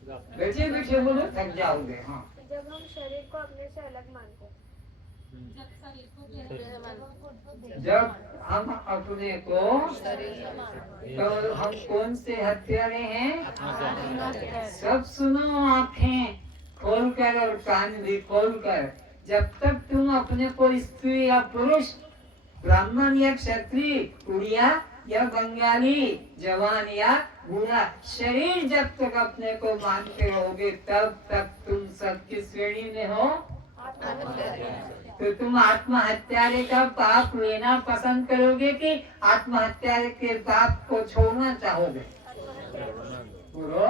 बैठे बैठे बोलो, थक जाओगे। हाँ, जब हम शरीर को अपने से अलग मानते हैं। जब हम अपने को, तो हम कौन से हत्यारे हैं? सब सुनो, आंखें खोलकर और कान भी खोलकर। जब तक तुम अपने को स्त्री या पुरुष, ब्राह्मण या क्षत्रिय, उड़िया या बंगाली, जवान या बूढ़ा, शरीर जब तक अपने को मानते रहोगे तब तक तुम सब किस श्रेणी में हो? तो तुम आत्महत्यारे का पाप लेना पसंद करोगे कि आत्महत्यारे के पाप को छोड़ना चाहोगे? बोलो,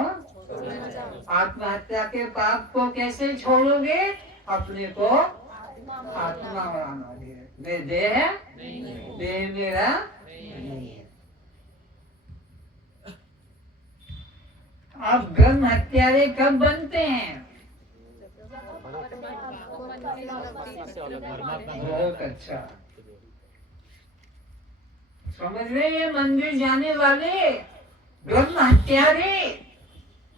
आत्महत्या के पाप को कैसे छोड़ोगे? अपने को आत्मा बनाओगे। मैं देह है, देह मेरा नहीं है। अब ब्रह्म हत्यारे कब बनते हैं? बहुत अच्छा, समझ रहे? ये मंदिर जाने वाले, ब्रह्म हत्यारे,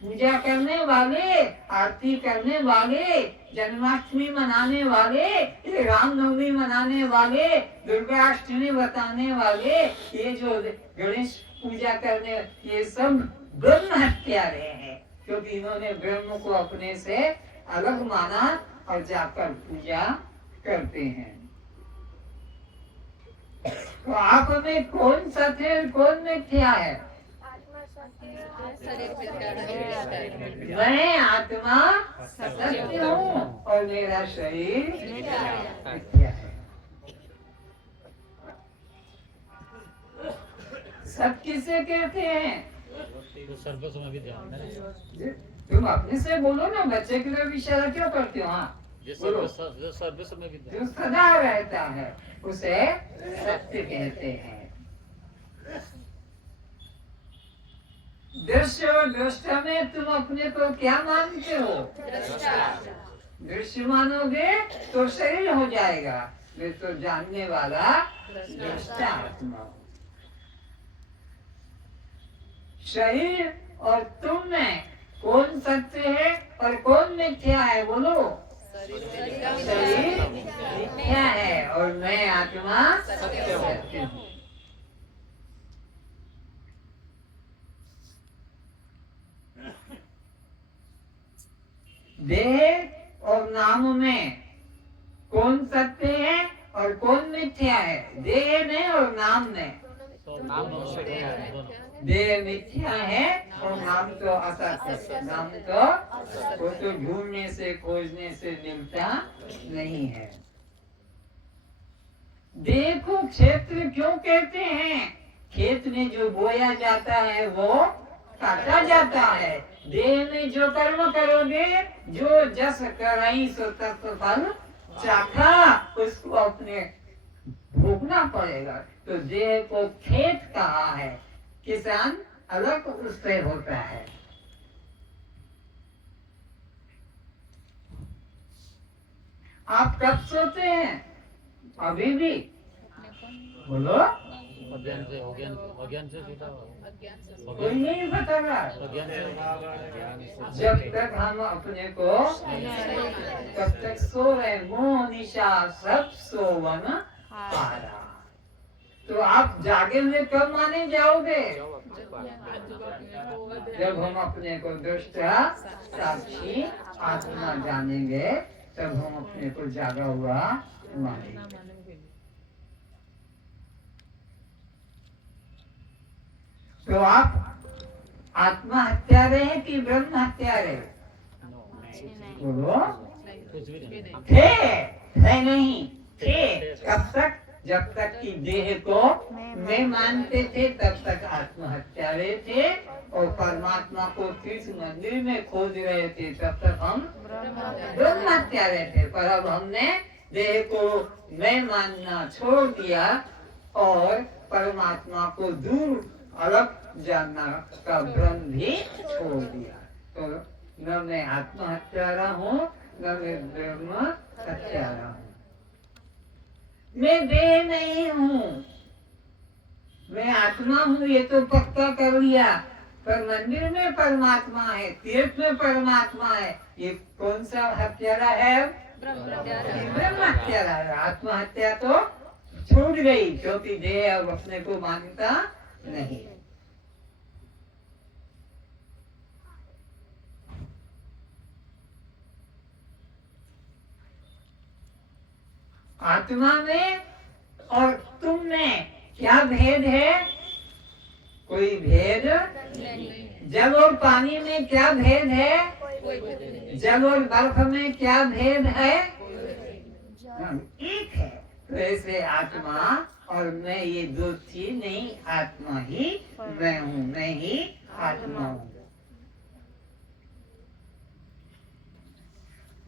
पूजा करने वाले, आरती करने वाले, जन्माष्टमी मनाने वाले, रामनवमी मनाने वाले, दुर्गाष्टमी बताने वाले, ये जो गणेश पूजा करने, ये सब ब्रह्म हत्यारे हैं, क्योंकि इन्होंने ब्रह्म को अपने से अलग माना और जाकर पूजा करते हैं। तो आप में कौन सत्य और कौन मिथ्या है? मैं आत्मा सत्य हूँ और मेरा शरीर मिथ्या है। सब किसे कहते हैं? सर्वस्व भी ध्यान है। तुम अपने से बोलो ना, बच्चे के लिए इशारा क्यों करते हो? हाँ, बोलो। सर्वस्व में भी जो सदा रहता है उसे सत्य कहते हैं। दृश्य और दृष्टा में तुम अपने को क्या मानते हो? दृश्य मानोगे तो शरीर हो जाएगा, वे तो जानने वाला दृष्टा आत्मा। शरीर और तुम में कौन सत्य है और कौन मिथ्या है? बोलो। शरीर मिथ्या है और मैं आत्मा सत्य हूँ। देह और नाम में कौन सत्य है और कौन मिथ्या है? देह में और नाम में। देह मिथ्या है और नाम तो असत्य। नाम तो वो तो ढूंढने से खोजने से मिलता नहीं है। देह को क्षेत्र क्यों कहते हैं? खेत में जो बोया जाता है वो काटा जाता है। देह में जो कर्म करोगे, जो जस करई सो तत् फल चाखा, उसको अपने भोगना पड़ेगा। तो देह को खेत कहा है, किसान अलग उससे होता है। आप कब सोते हैं? अभी भी बोलो, अज्ञान से सीधा कोई नहीं बता रहा। अज्ञान से जब तक हम अपने को तब तक सो रहे, मोह निशा सब सोवन हारा। तो आप जागे हुए कब माने जाओगे? जब हम अपने को दृष्टा साक्षी आत्मा जानेंगे, तब हम अपने को जागा हुआ मानेंगे। तो आप आत्मा हत्यारे हैं कि ब्रह्म हत्यारे? बोलो। कुछ भी नहीं। थे नहीं थे। कब तक? जब तक कि देह को मैं मानते थे, तब तक आत्महत्यारे थे। और परमात्मा को तीर्थ मंदिर में खोज रहे थे, तब तक हम ब्रह्म हत्यारे थे। पर अब हमने देह को मैं मानना छोड़ दिया और परमात्मा को दूर अलग जानना का भ्रम भी छोड़ दिया। तो न मैं आत्महत्यारा हूँ, न मैं ब्रह्म हत्यारा हूँ। मैं देह नहीं हूँ, मैं आत्मा हूँ, ये तो पक्का कर लिया। पर मंदिर में परमात्मा है, तीर्थ में परमात्मा है, ये कौन सा हत्यारा है? ब्रह्म हत्यारा है। आत्महत्या तो छूट गई, क्योंकि देह अब अपने को मानता नहीं। आत्मा में और तुम में क्या भेद है? कोई भेद नहीं। जल और पानी में क्या भेद है? जल और बर्फ में क्या भेद है? एक है। तो ऐसे आत्मा और मैं, ये दो चीज नहीं, आत्मा ही मैं हूँ, मैं ही आत्मा हूँ।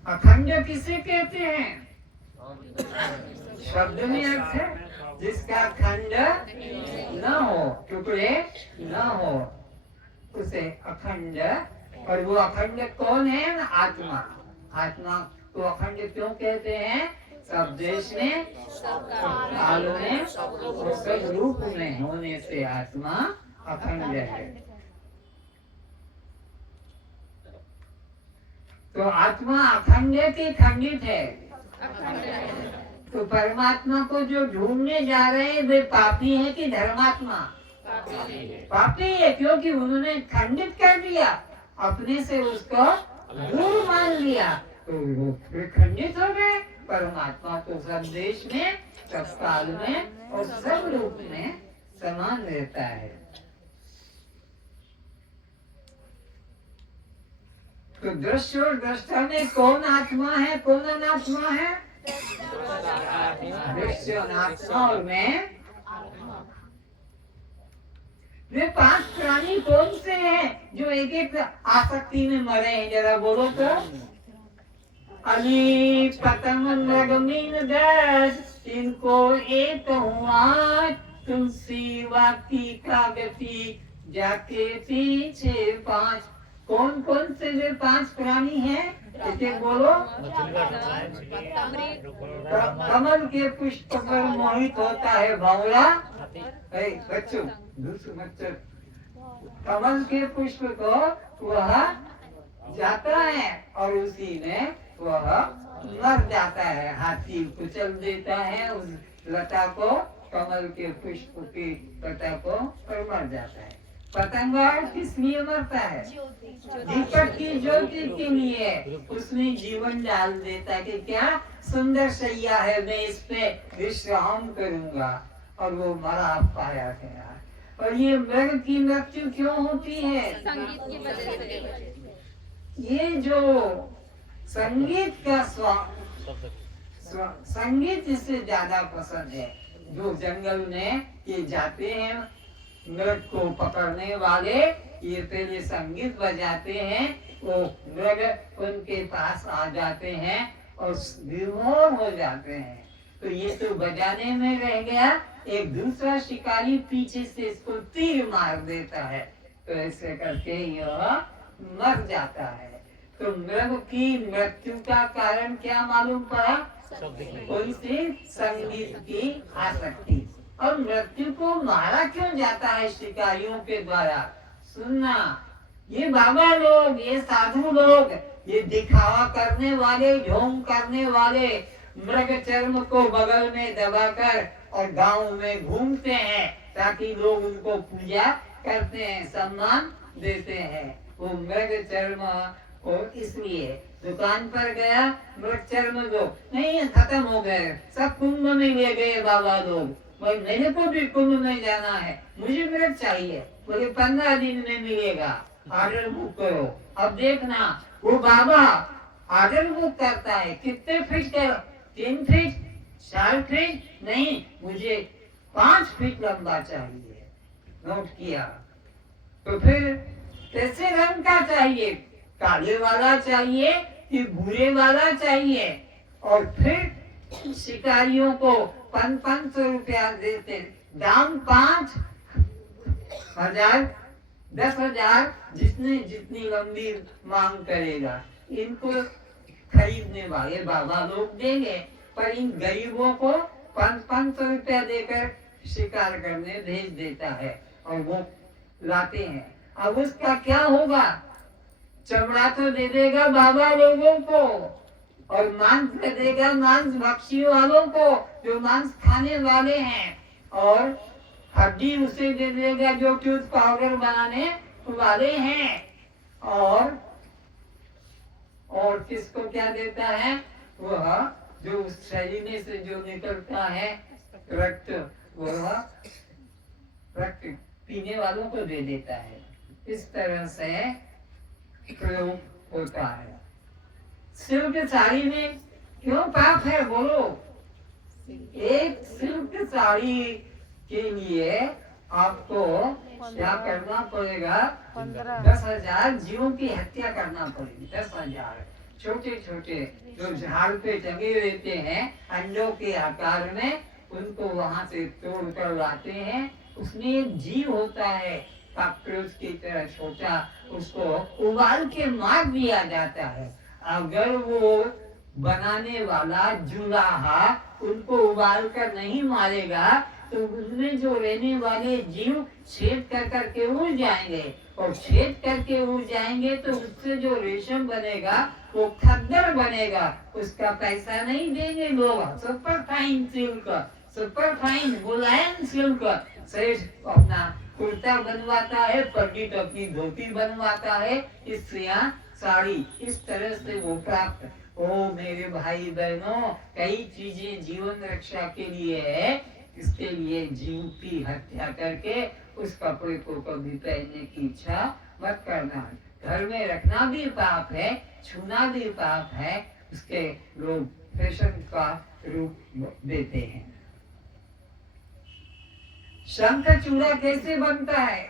अखंड किसे कहते हैं? शब्द में अर्थ है जिसका खंड न हो, टुकड़े न हो, उसे अखंड। और वो अखंड कौन है? आत्मा। आत्मा को अखंड क्यों कहते हैं? सब देश में, सब काल में और सब रूप में होने से आत्मा अखंड है। तो आत्मा अखंड है कि खंडित है? तो परमात्मा को जो ढूंढने जा रहे हैं, वे पापी है कि धर्मात्मा? पापी है, क्योंकि उन्होंने खंडित कर दिया, अपने से उसको दूर मान लिया, तो वो फिर खंडित हो गए। परमात्मा तो सब देश में, सब काल में और सब रूप में समान रहता है। तो दृश्य और दृष्टा में कौन आत्मा है, कौन अनात्मा है? दृश्य अनात्मा और मैं। वे 5 प्राणी कौन से हैं जो एक एक आसक्ति में मरे हैं? जरा बोलो तो। अली पतंग मृग मीन दस, इनको एक हुआ, तुलसी वाकी का गति, जाके पीछे 5। कौन कौन से वे 5 प्राणी हैं? एक बोलो। कमल के पुष्प पर मोहित होता है भंवरा। बच्चों कमल के पुष्प को वह जाता है और उसी में वह मर जाता है। हाथी कुचल देता है उस लता को, कमल के पुष्प की लता को, और मर जाता है। पतंगा किस लिए मरता है? दीपक की ज्योति के लिए। उसमें जीवन डाल देता है कि क्या सुंदर शैया है, मैं इस पे विश्राम करूंगा, और वो मरा पाया गया। और ये मृग की मृत्यु क्यों होती है? संगीत की वजह से। ये जो संगीत का संगीत इससे ज्यादा पसंद है। जो जंगल में ये जाते हैं मृग को पकड़ने वाले ये पहले संगीत बजाते हैं, वो मृग उनके पास आ जाते हैं और विमोह हो जाते हैं। तो ये तो बजाने में रह गया, एक दूसरा शिकारी पीछे से इसको तीर मार देता है, तो ऐसे करके यह मर जाता है। तो मृग की मृत्यु का कारण क्या मालूम पड़ा? उनसे संगीत की आसक्ति। और मृत्यु को मारा क्यों जाता है शिकारियों के द्वारा? सुनना, ये बाबा लोग, ये साधु लोग, ये दिखावा करने वाले, ढोंग करने वाले मृग चर्म को बगल में दबाकर और गांव में घूमते हैं ताकि लोग उनको पूजा करते हैं, सम्मान देते हैं। वो मृग चर्म को इसलिए दुकान पर गया, मृग चर्म दो, नहीं खत्म हो गए, सब कुंभ में ले गए बाबा लोग। मेरे को भी कुंभ में जाना है, मुझे मृग चाहिए, बोले 15 दिन में मिलेगा, ऑर्डर बुक करो। अब देखना वो बाबा ऑर्डर बुक करता है, कितने फीट का? 3 फीट, 4 फीट, नहीं मुझे 5 फीट लंबा चाहिए। नोट किया। तो फिर कैसे रंग का चाहिए? काले वाला चाहिए कि भूरे वाला चाहिए? और फिर शिकारियों को 500 रुपया देते, दाम 5,000, 10,000, जिसने जितनी लंबी मांग करेगा, इनको खरीदने वाले बाबा लोग देंगे, पर इन गरीबों को 500 रुपया देकर शिकार करने भेज देता है और वो लाते हैं। अब उसका क्या होगा? चमड़ा तो दे देगा बाबा लोगों को और मांस दे देगा मांस भक्षी वालों को जो मांस खाने वाले हैं, और हड्डी उसे दे देगा जो टूथ पाउडर बनाने वाले हैं। और किसको क्या देता है? वह जो उस शरीर में से जो निकलता है रक्त, वह रक्त पीने वालों को दे देता है। इस तरह से प्रयोग होता है। सिल्क साड़ी में क्यों पाप है बोलो? एक सिल्क साड़ी के लिए आपको क्या करना पड़ेगा? 10,000 जीवों की हत्या करना पड़ेगी। 10,000 छोटे छोटे जो झाड़ पे टंगे रहते हैं अंडों के आकार में, उनको वहां से तोड़ कर लाते हैं। उसमें एक जीव होता है कॉकरोच की तरह छोटा, उसको उबाल के मार दिया जाता है। अगर वो बनाने वाला जुलाहा उनको उबाल कर नहीं मारेगा तो उसमें जो रहने वाले जीव छेद कर करके उड़ जाएंगे, और छेद करके उड़ जाएंगे तो उससे जो रेशम बनेगा वो खद्दर बनेगा। उसका पैसा नहीं देंगे लोग। Super fine silk, super fine मुलायम सिल्क सेठ अपना कुर्ता बनवाता है, पंडित अपनी धोती बनवाता है, स्त्रियां साड़ी। इस तरह से वो प्राप्त। ओ मेरे भाई बहनों, कई चीजें जीवन रक्षा के लिए है, इसके लिए जीव की हत्या करके उस कपड़े को कभी पहनने की इच्छा मत करना। घर में रखना भी पाप है, छूना भी पाप है। उसके लोग फैशन का रूप देते हैं। शंख चूड़ा कैसे बनता है?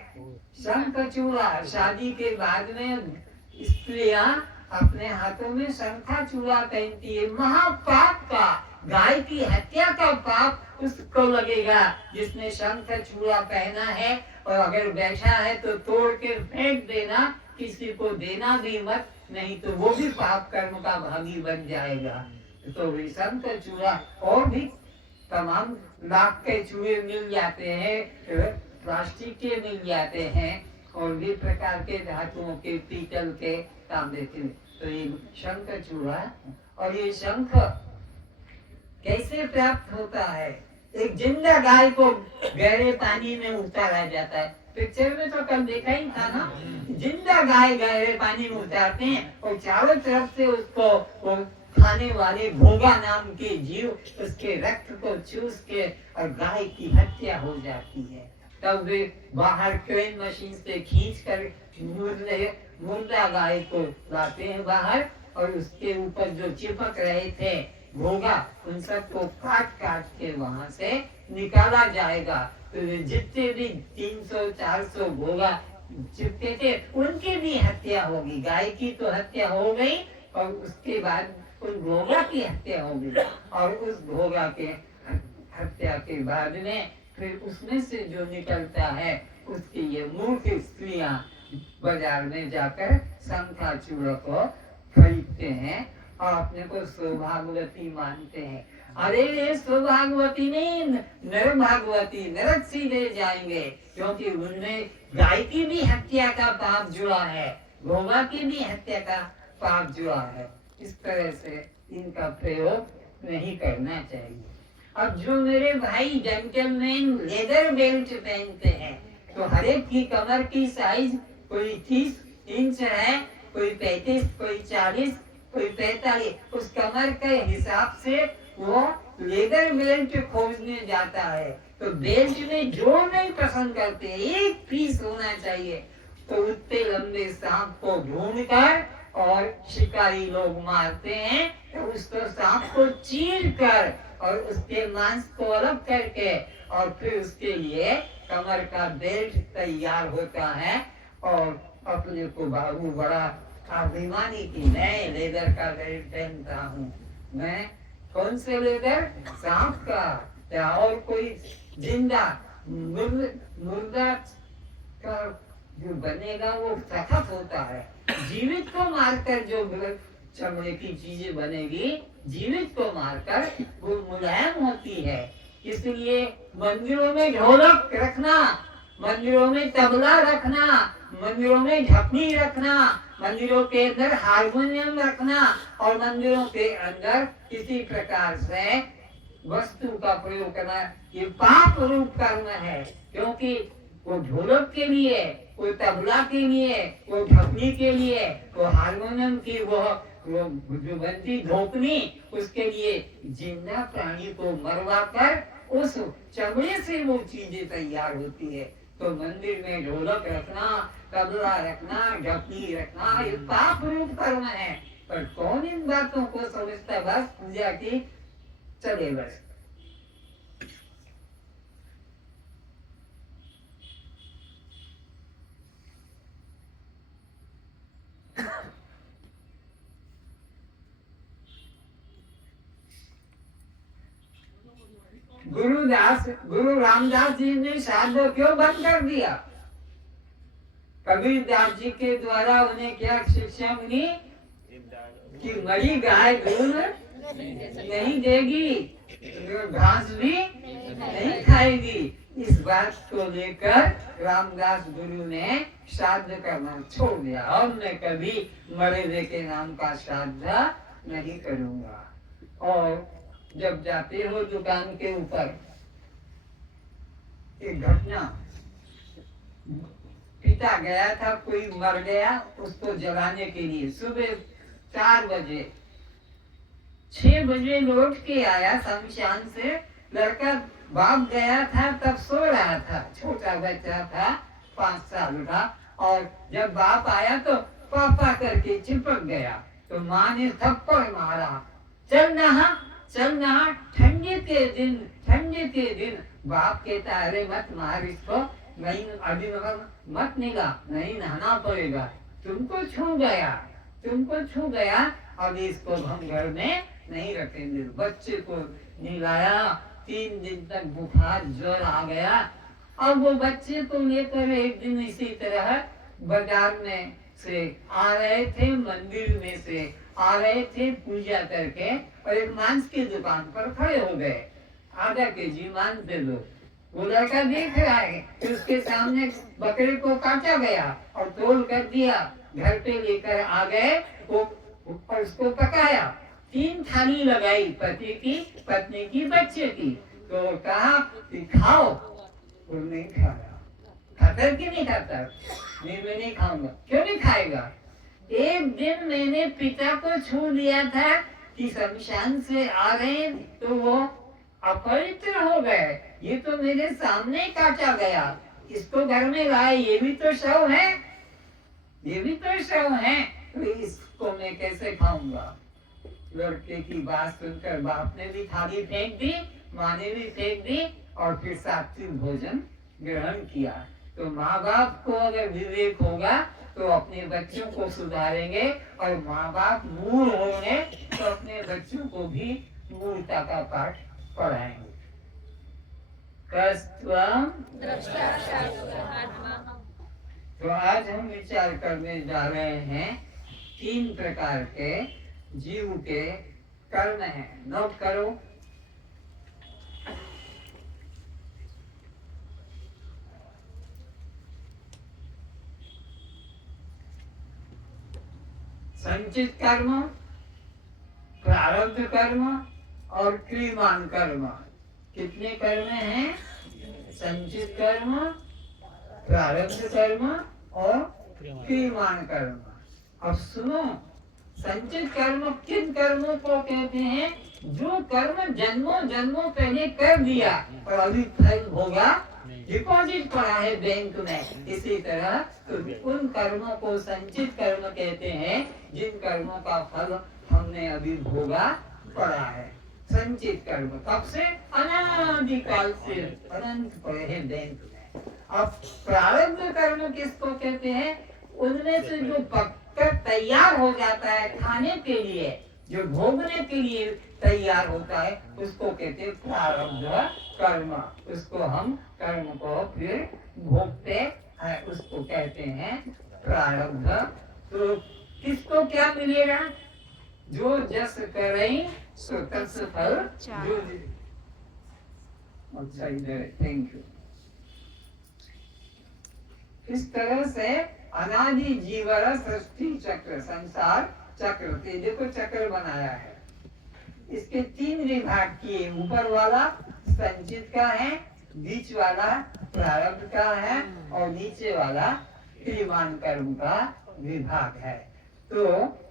शंख चूड़ा शादी के बाद में स्त्रियां अपने हाथों में शंखा चूड़ा पहनती है। महापाप का, गाय की हत्या का पाप उसको लगेगा जिसने शंख चूड़ा पहना है। और अगर बैठा है तो तोड़ के फेंक देना, किसी को देना भी मत, नहीं तो वो भी पाप कर्म का भागी बन जाएगा। तो शंख चूड़ा और भी तमाम लाख के चूड़े मिल जाते हैं, प्लास्टिक के मिल जाते हैं, और भी प्रकार के धातुओं के, पीतल के, तांबे के। तो ये शंख चूड़ा। और ये शंख कैसे प्राप्त होता है? एक जिंदा गाय को गहरे पानी में उतारा जाता है। पिक्चर में तो कल देखा ही था ना, जिंदा गाय गहरे पानी में उतारते हैं और चारों तरफ से उसको खाने वाले घोंघा नाम के जीव उसके रक्त को चूस के और गाय की हत्या हो जाती है। तब वे बाहर क्रेन मशीन से खींच कर मुर्दा गाय को लाते हैं बाहर, और उसके ऊपर जो चिपक रहे थे घोगा उन सबको काट काट के वहां से निकाला जाएगा। तो ये जितने भी 300-400 घोगा चिपके थे उनकी भी हत्या होगी। गाय की तो हत्या हो गई और उसके बाद उन घोगा की हत्या होगी और उस घोगा के हत्या के बाद में फिर उसमें से जो निकलता है उसकी ये मूर्ख स्त्रियां बाजार में जाकर शंखा चूड़ा को खरीदते हैं और अपने को सौभाग्यवती मानते हैं। अरे ये सौभाग्यवती नहीं, नरभाग्यवती, नरक सीधे जाएंगे, क्योंकि उनमें गाय की भी हत्या का पाप जुड़ा है, घोड़ा की भी हत्या का पाप जुड़ा है। इस तरह से इनका प्रयोग नहीं करना चाहिए। अब जो मेरे भाई जेंटलमैन लेदर बेल्ट पहनते हैं तो हर एक की कमर की साइज कोई 30 इंच है, कोई 35, कोई 40, कोई 45, उस कमर के हिसाब से वो लेदर बेल्ट खोजने जाता है। तो बेल्ट में जो नहीं पसंद करते, एक पीस होना चाहिए। तो उतने लंबे सांप को ढूंढकर और शिकारी लोग मारते हैं तो उसको सांप को चीर कर और उसके मांस को अलग करके और फिर उसके लिए कमर का बेल्ट तैयार होता है। और अपने को बाबू बड़ा अभिमानी की मैं लेदर का बेल्ट पहनता हूँ। मैं कौन से लेदर? सांप का या और कोई जिंदा मुर्दा का जो बनेगा वो सख्त होता है। जीवित को मारकर जो चमड़े की चीजें बनेगी, जीवित को मारकर वो मुलायम होती है। इसलिए मंदिरों में ढोलक रखना, मंदिरों में तबला रखना, मंदिरों में ढपनी रखना, मंदिरों के अंदर हारमोनियम रखना और मंदिरों के अंदर किसी प्रकार से वस्तु का प्रयोग करना, ये पाप रूप कर्म है। क्योंकि वो ढोलक के लिए, वो तबला के लिए, वो ढपनी के लिए, वो हारमोनियम की वो जो बनती धोपनी, उसके लिए जिंदा प्राणी को मरवा कर उस चमड़े से वो चीजें तैयार होती है। तो मंदिर में ढोलक रखना, तबला रखना, ढपनी रखना, ये पाप रूप कर्म है। पर कौन इन बातों को समझता? बस पूजा की चले बस। गुरु रामदास जी ने श्राद्ध क्यों बंद कर दिया? कबीर दास जी के द्वारा उन्हें क्या शिक्षा मिली कि मरी गाय दूध नहीं देगी, घास भी नहीं खाएगी। इस बात को लेकर रामदास गुरु ने श्राद्ध करना छोड़ दिया। अब मैं कभी मरे हुए के नाम का श्राद्ध नहीं करूंगा। और जब जाते हो दुकान के ऊपर, एक घटना, पिता गया था, कोई मर गया, उसको जलाने के लिए सुबह 4 बजे, 6 बजे लौट के आया शमशान से। लड़का बाप गया था तब सो रहा था, छोटा बच्चा था 5 साल का। और जब बाप आया तो पापा करके चिपक गया। तो माँ ने थप्पड़ मारा, चल नहा, चल नहा। ठंडे के दिन बाप कहता अरे मत मार इसको, नहीं अभी मत निगा, नहीं नहाना पड़ेगा, तुमको छू गया, अब इसको हम घर में नहीं रखेंगे। बच्चे को निलाया, 3 दिन तक बुखार ज्वर आ गया। अब वो बच्चे को लेकर एक दिन इसी तरह बाजार में से आ रहे थे, मंदिर में से आ रहे थे पूजा करके, और एक मांस की दुकान पर खड़े हो गए। आधा केजी मांस दे दो। वो लड़का देख रहा है कि उसके सामने बकरे को काटा गया और तोल कर दिया। घर पे लेकर आ गए, और उसको पकाया। 3 थाली लगाई, पति की, पत्नी की, बच्चे की। तो कहा कि खाओ, वो नहीं खाया। खाता कि नहीं खाता? नहीं, मैं नहीं खाऊंगा। क्यों नहीं खाएगा? एक दिन मैंने पिता को छू लिया था कि शमशान से आ रहे तो वो अपवित्र हो गए, ये तो मेरे सामने काटा गया, इसको घर में लाए, ये भी तो शव है, ये भी तो शव है, तो इसको मैं कैसे खाऊंगा? लड़के की बात सुनकर बाप ने भी थाली फेंक दी, माँ ने भी फेंक दी और फिर सात्विक भोजन ग्रहण किया। तो माँ बाप को अगर विवेक होगा तो अपने बच्चों को सुधारेंगे, और माँ बाप मूढ़ होंगे तो अपने बच्चों को भी मूर्खता का पाठ पढ़ाएंगे। कस्त्वं तो आज हम विचार करने जा रहे हैं 3 प्रकार के जीव के कर्म हैं। नोट करो। संचित कर्म, प्रारब्ध कर्म और क्रियमान कर्म। कितने कर्म हैं? संचित कर्म, प्रारब्ध कर्म और क्रियमान कर्म। अब सुनो, संचित कर्म किन कर्मों को कहते हैं? जो कर्म जन्मों जन्मों पहले कर दिया और अभी फल होगा, डिपॉजिट पड़ा है बैंक में, इसी तरह तो उन कर्मों को संचित कर्म कहते हैं जिन कर्मों का फल हमने अभी भोगा पड़ा है। संचित कर्म कब से? अनादिकाल से अनंत पड़े हैं बैंक में। अब प्रारब्ध कर्म किसको कहते हैं? उनमें से जो पककर तैयार हो जाता है खाने के लिए, जो भोगने के लिए तैयार होता है, उसको कहते हैं प्रारब्ध कर्म। उसको हम कर्म को फिर भोगते हैं, उसको कहते हैं प्रारब्ध। तो किसको क्या मिलेगा? जो जस करें सो तत्स फल। जो अच्छा, इधर थैंक यू। इस तरह से अनादि जीवन सृष्टि चक्र, संसार चक्र, देखो चक्र बनाया है। इसके 3 विभाग किए। ऊपर वाला संचित का है, बीच वाला प्रारब्ध का है और नीचे वाला क्रियमान कर्म का विभाग है। तो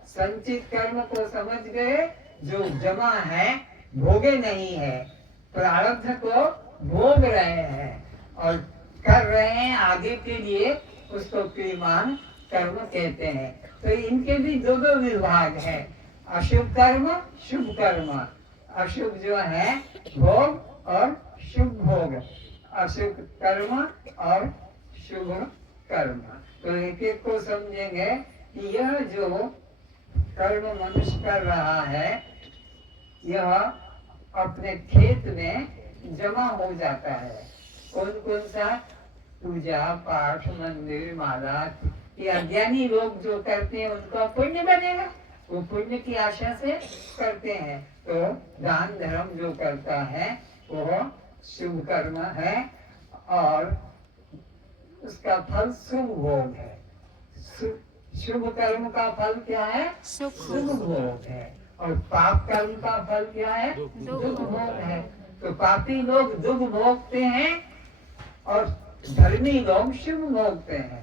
संचित कर्म को समझ गए, जो जमा है, भोगे नहीं है। प्रारब्ध को भोग रहे हैं और कर रहे हैं आगे के लिए, उसको क्रियमान कर्म कहते हैं। तो इनके भी 2 विभाग है, अशुभ कर्म, शुभ कर्म। अशुभ जो है भोग और शुभ भोग, अशुभ कर्म और शुभ कर्म। तो एक एक को समझेंगे कि यह जो कर्म मनुष्य कर रहा है, यह अपने खेत में जमा हो जाता है। कौन कौन सा? पूजा पाठ, मंदिर, माला। ये अज्ञानी लोग जो करते हैं उनका पुण्य बनेगा, वो पुण्य की आशा से करते हैं। तो दान धर्म जो करता है वो शुभ कर्म है और उसका फल शुभ भोग है। शुभ कर्म का फल क्या है? शुभ भोग है। और पाप कर्म का फल क्या है? दुख भोग है। तो पापी लोग दुख भोगते हैं और धर्मी लोग शुभ भोगते हैं।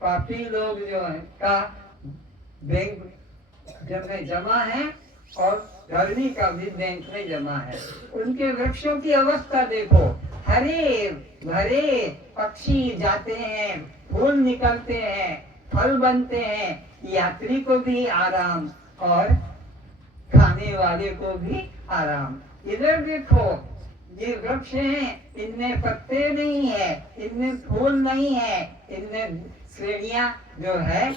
पापी लोग जो है का बैंक में जमा है और धर्मी का भी बैंक में जमा है। उनके वृक्षों की अवस्था देखो, हरे भरे पक्षी जाते हैं, फूल निकलते हैं, फल बनते हैं, यात्री को भी आराम और खाने वाले को भी आराम। इधर देखो, ये वृक्ष हैं, इनमें पत्ते नहीं है, इनमें फूल नहीं है, इनमें श्रेणियां जो है,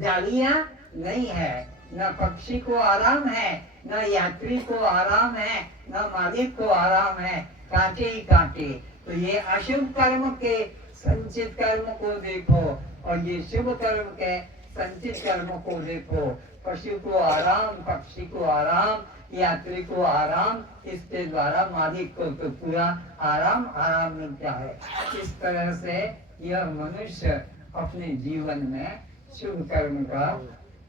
डालियां नहीं है। न पक्षी को आराम है, न यात्री को आराम है, न मालिक को आराम है, कांटे ही कांटे। तो ये अशुभ कर्म के संचित कर्म को देखो और ये शुभ कर्म के संचित कर्म को देखो। पशु को आराम, पक्षी को आराम, यात्री को आराम, इसके द्वारा मालिक को तो पूरा आराम आराम मिलता है। इस तरह से यह मनुष्य अपने जीवन में शुभ कर्म का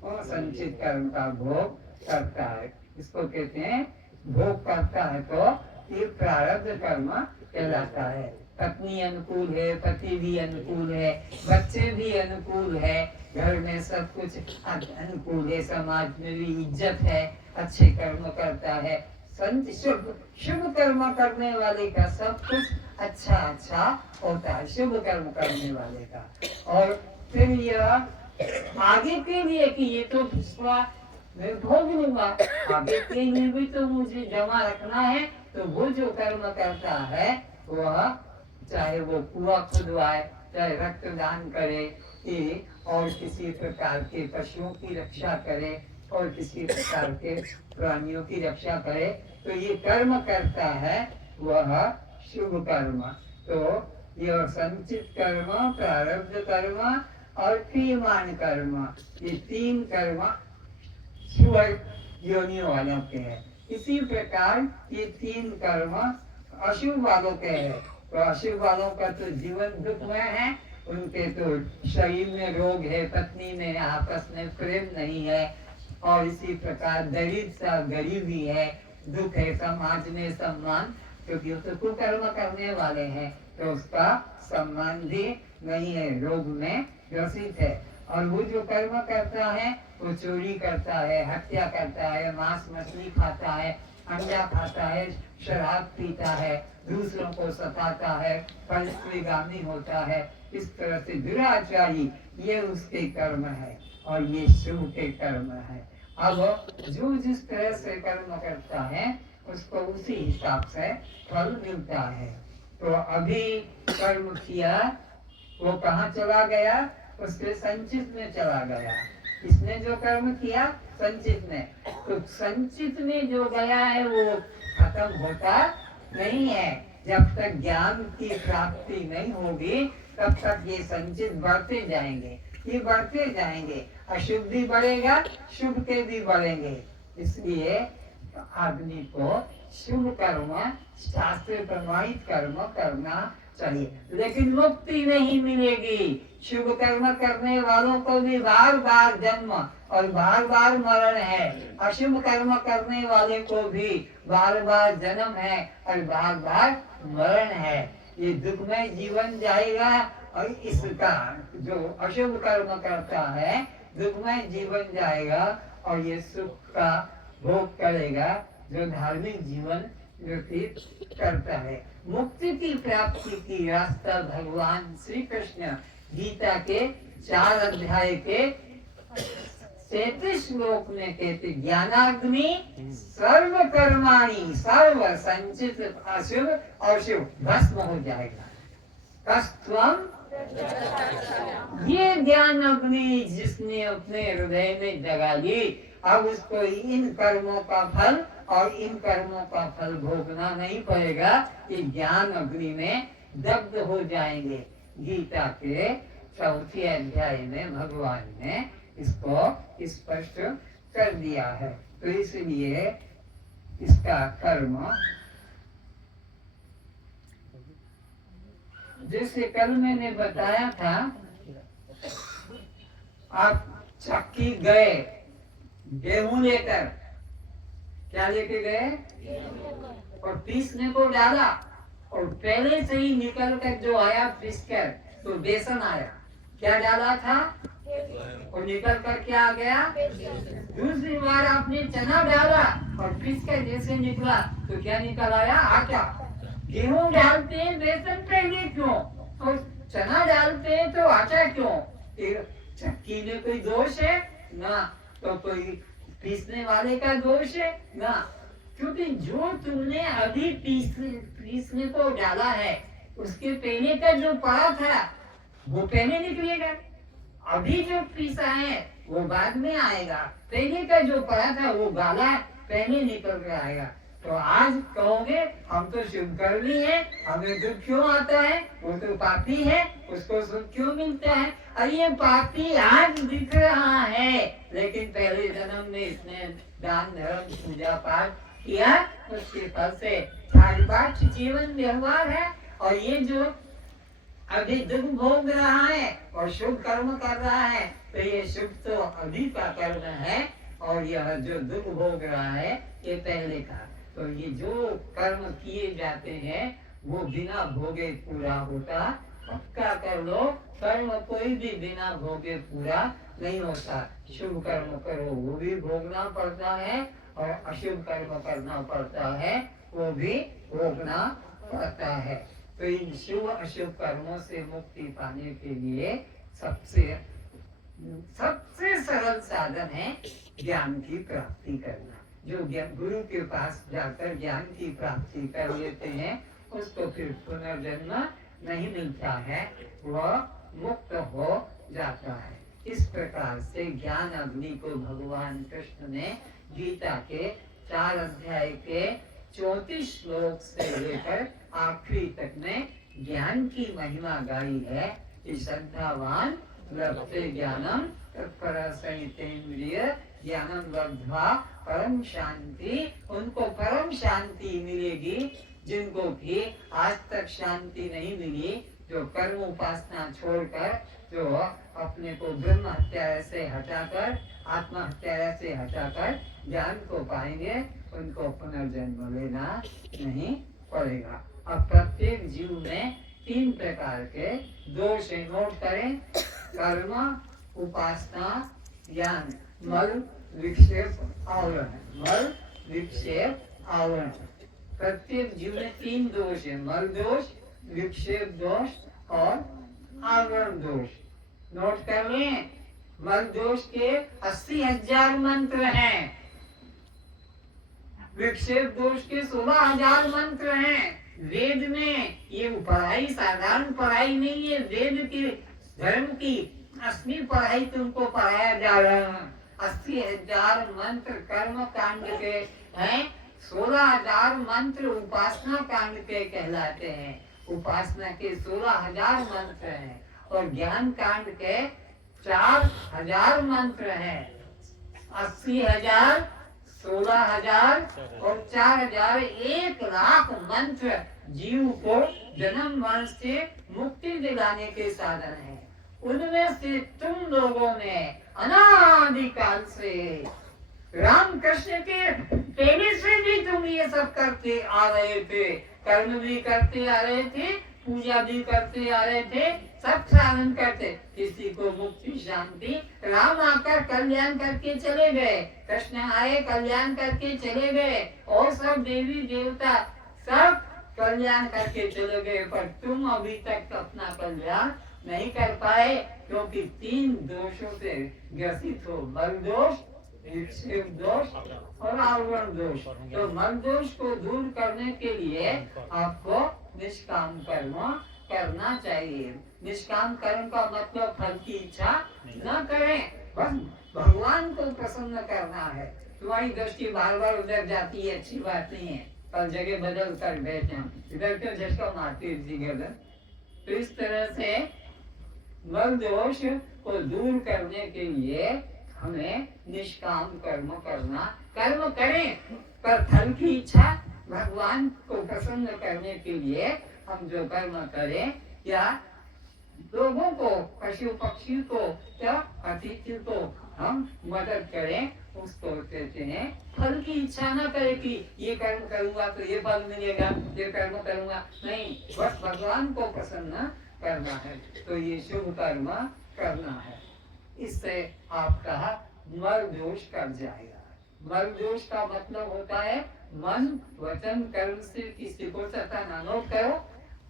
और संचित कर्म का भोग करता है। इसको कहते हैं भोग करता है, तो ये प्रारब्ध कर्म कहलाता है। पत्नी अनुकूल है, पति भी अनुकूल है, बच्चे भी अनुकूल है, घर में सब कुछ अनुकूल है, समाज में भी इज्जत है, अच्छे कर्म करता है। शुभ कर्म करने वाले का सब कुछ अच्छा अच्छा होता है, शुभ कर्म करने वाले का। और फिर यह आगे के लिए कि ये तो मैं भोग लूंगा। अब इतने में भी तो मुझे जमा रखना है। तो वो जो कर्म करता है वह चाहे वो कुआं खुदवाए, चाहे रक्तदान करे, और किसी प्रकार के पशुओं की रक्षा करे, और किसी प्रकार के प्राणियों की रक्षा करे, तो ये कर्म करता है वह शुभ कर्म। तो यह संचित कर्म, प्रारब्ध कर्म और क्रियमाण कर्म, ये 3 कर्म शुभ योनियों वालों के हैं। इसी प्रकार ये 3 कर्म अशुभ वालों के हैं। तो अशुभ वालों का तो जीवन दुखमय है, उनके तो शरीर में रोग है, पत्नी में आपस में प्रेम नहीं है, और इसी प्रकार दरिद्रता, गरीबी है, दुख है, समाज में सम्मान, क्योंकि वो तो कुकर्म करने वाले हैं, तो उसका सम्मान भी नहीं है, रोग में ग्रसित है। और वो जो कर्म करता है वो चोरी करता है, हत्या करता है, मांस मछली खाता है, अंडा खाता है, शराब पीता है, दूसरों को सताता है, परस्त्रीगामी होता है, इस तरह से दुराचारी, ये उसके कर्म है और ये शुभ के कर्म है। अब जो जिस तरह से कर्म करता है उसको उसी हिसाब से फल मिलता है। तो अभी कर्म किया, वो कहाँ चला गया? उसके संचित में चला गया। इसने जो कर्म किया संचित में, तो संचित में जो गया है वो खत्म होता नहीं है। जब तक ज्ञान की प्राप्ति नहीं होगी तब तक ये संचित बढ़ते जाएंगे, ये बढ़ते जाएंगे। अशुभ भी बढ़ेगा, शुभ के भी बढ़ेंगे। इसलिए आदमी को शुभ कर्म, शास्त्र प्रमाणित कर्म करना चाहिए, लेकिन मुक्ति नहीं मिलेगी। शुभ कर्म करने वालों को भी बार बार जन्म और बार बार मरण है, अशुभ कर्म करने वाले को भी बार बार जन्म है और बार बार मरण है। ये दुखमय जीवन जाएगा, और इसका जो अशुभ कर्म करता है दुखमय जीवन जाएगा, और ये सुख का भोग करेगा जो धार्मिक जीवन व्यतीत करता है। मुक्ति की प्राप्ति की रास्ता भगवान श्री कृष्ण गीता के 4 अध्याय के 33 श्लोक में कहते, ज्ञानाग्नि सर्व कर्माणि सर्व संचित अशुभ और शुभ भस्म हो जाएगा। कस्त्वम, ये ज्ञान अग्नि जिसने अपने हृदय में जगा ली, अब उसको इन कर्मों का फल और इन कर्मों का फल भोगना नहीं पड़ेगा। ये ज्ञान अग्नि में दग्ध हो जाएंगे। गीता के 4 अध्याय में भगवान ने इसको स्पष्ट कर दिया है। तो इसलिए इसका कर्म, जैसे कल मैंने बताया था, आप चक्की गए गेहूं लेकर, क्या लेके गए? और पीसने को डाला, और पहले से ही निकल कर जो आया पीसकर, तो बेसन आया। क्या डाला था? और निकल कर क्या आ गया? दूसरी बार आपने चना डाला और पीसकर जैसे निकला तो क्या निकल आया? आटा। गेहूं डालते हैं बेसन पहले क्यों, और चना डालते हैं तो आटा क्यों? चक्की में कोई दोष है ना, तो कोई पीसने वाले का दोष है ना, क्योंकि जो तुमने अभी पीसने को डाला है उसके पहले का जो पड़ा था वो पहले निकलेगा, अभी जो पीसा है वो बाद में आएगा, पहले का जो पड़ा था वो गाला पहले निकल कर आएगा। तो आज कहोगे हम तो शुभ कर्मी है, हमें दुख क्यों आता है? वो तो पापी है, उसको सुख क्यों मिलता है? और ये पापी आज दिख रहा है, लेकिन पहले जन्म में इसने दान धर्म पूजा पाठ किया, उसके फल से चारिपाठ जीवन व्यवहार है। और ये जो अभी दुख भोग रहा है और शुभ कर्म कर रहा है, तो ये शुभ तो अभी का कर्म है, और यह जो दुख भोग रहा है ये पहले का। तो ये जो कर्म किए जाते हैं वो बिना भोगे पूरा होता, पक्का कर लो, कर्म कोई भी बिना भोगे पूरा नहीं होता। शुभ कर्म करो वो भी भोगना पड़ता है, और अशुभ कर्म करना पड़ता है वो भी भोगना पड़ता है। तो इन शुभ अशुभ कर्मों से मुक्ति पाने के लिए सबसे सबसे सरल साधन है ज्ञान की प्राप्ति करना। जो गुरु के पास जाकर ज्ञान की प्राप्ति कर लेते हैं उसको फिर पुनर्जन्म नहीं मिलता है, वह मुक्त हो जाता है। इस प्रकार से ज्ञान अग्नि को भगवान कृष्ण ने गीता के 4 अध्याय के 34 श्लोक से लेकर आखिरी तक में ज्ञान की महिमा गाई है कि श्रद्धावान लभते ज्ञानम तत्परसंयतेन्द्रिय ज्ञानम लब्ध्वा परम शांति। उनको परम शांति मिलेगी जिनको भी आज तक शांति नहीं मिली, जो कर्म उपासना छोड़कर, जो अपने को ब्रह्म हत्या से हटाकर, आत्महत्या से हटाकर ज्ञान को पाएंगे, उनको पुनर्जन्म लेना नहीं पड़ेगा। अब प्रत्येक जीव में 3 प्रकार के दोष नोट करें: कर्म, उपासना, ज्ञान। मल, विक्षेप, आवरण। मल, विक्षेप, आवरण। प्रत्येक जीव में 3 दोष है: मल दोष, विक्षेप दोष और आवरण दोष। नोट कर लें। मल दोष के 80,000 मंत्र हैं, विक्षेप दोष के 16,000 मंत्र हैं। वेद में ये पढ़ाई साधारण पढ़ाई नहीं है, वेद की धर्म की असली पढ़ाई तुमको पढ़ाया जा रहा है। 80,000 मंत्र कर्म कांड के हैं, 16,000 मंत्र उपासना कांड के कहलाते हैं। उपासना के 16,000 मंत्र हैं और ज्ञान कांड के 4,000 मंत्र हैं। 80,000, 16,000 और 4,000, 1,00,000 मंत्र जीव को जन्म मरण से मुक्ति दिलाने के साधन है। उनमें से तुम लोगों ने अनादिकाल से, राम कृष्ण के पहले से भी तुम ये सब करते आ रहे थे, कर्म भी करते आ रहे थे, पूजा भी करते आ रहे थे, सब साधन करते। किसी को मुक्ति शांति, राम आकर कल्याण करके चले गए, कृष्ण आए कल्याण करके चले गए, और सब देवी देवता सब कल्याण करके चले गए, पर तुम अभी तक अपना कल्याण नहीं कर पाए, क्योंकि 3 दोषों से ग्रसित हो: मल दोष, विक्षेप दोष और आवरण दोष। तो मल दोष को दूर करने के लिए आपको निष्काम कर्म करना चाहिए। निष्काम कर्म का मतलब फल की इच्छा न करें, बस भगवान को प्रसन्न करना है। तुम्हारी दृष्टि बार बार उधर जाती है, अच्छी बात नहीं है, पर जगह बदल कर बैठे, इधर क्यों झटका मारती है गर्दन। तो इस तरह से मल दोष को दूर करने के लिए हमें निष्काम कर्म करना। कर्म करें पर फल की इच्छा, भगवान को प्रसन्न करने के लिए हम जो कर्म करें, या लोगों को, पशु पक्षी को या अतिथि को हम मदद करें, उसको कहते हैं फल की इच्छा न करे कि ये कर्म करूंगा तो ये फल मिलेगा, ये कर्म करूंगा नहीं, बस भगवान को प्रसन्न करना है, तो ये शुभ कर्म करना है। इससे आपका मल दोष कट जाएगा। मल दोष का मतलब होता है मन, वचन, कर्म से किसी को सताना। नोट करो,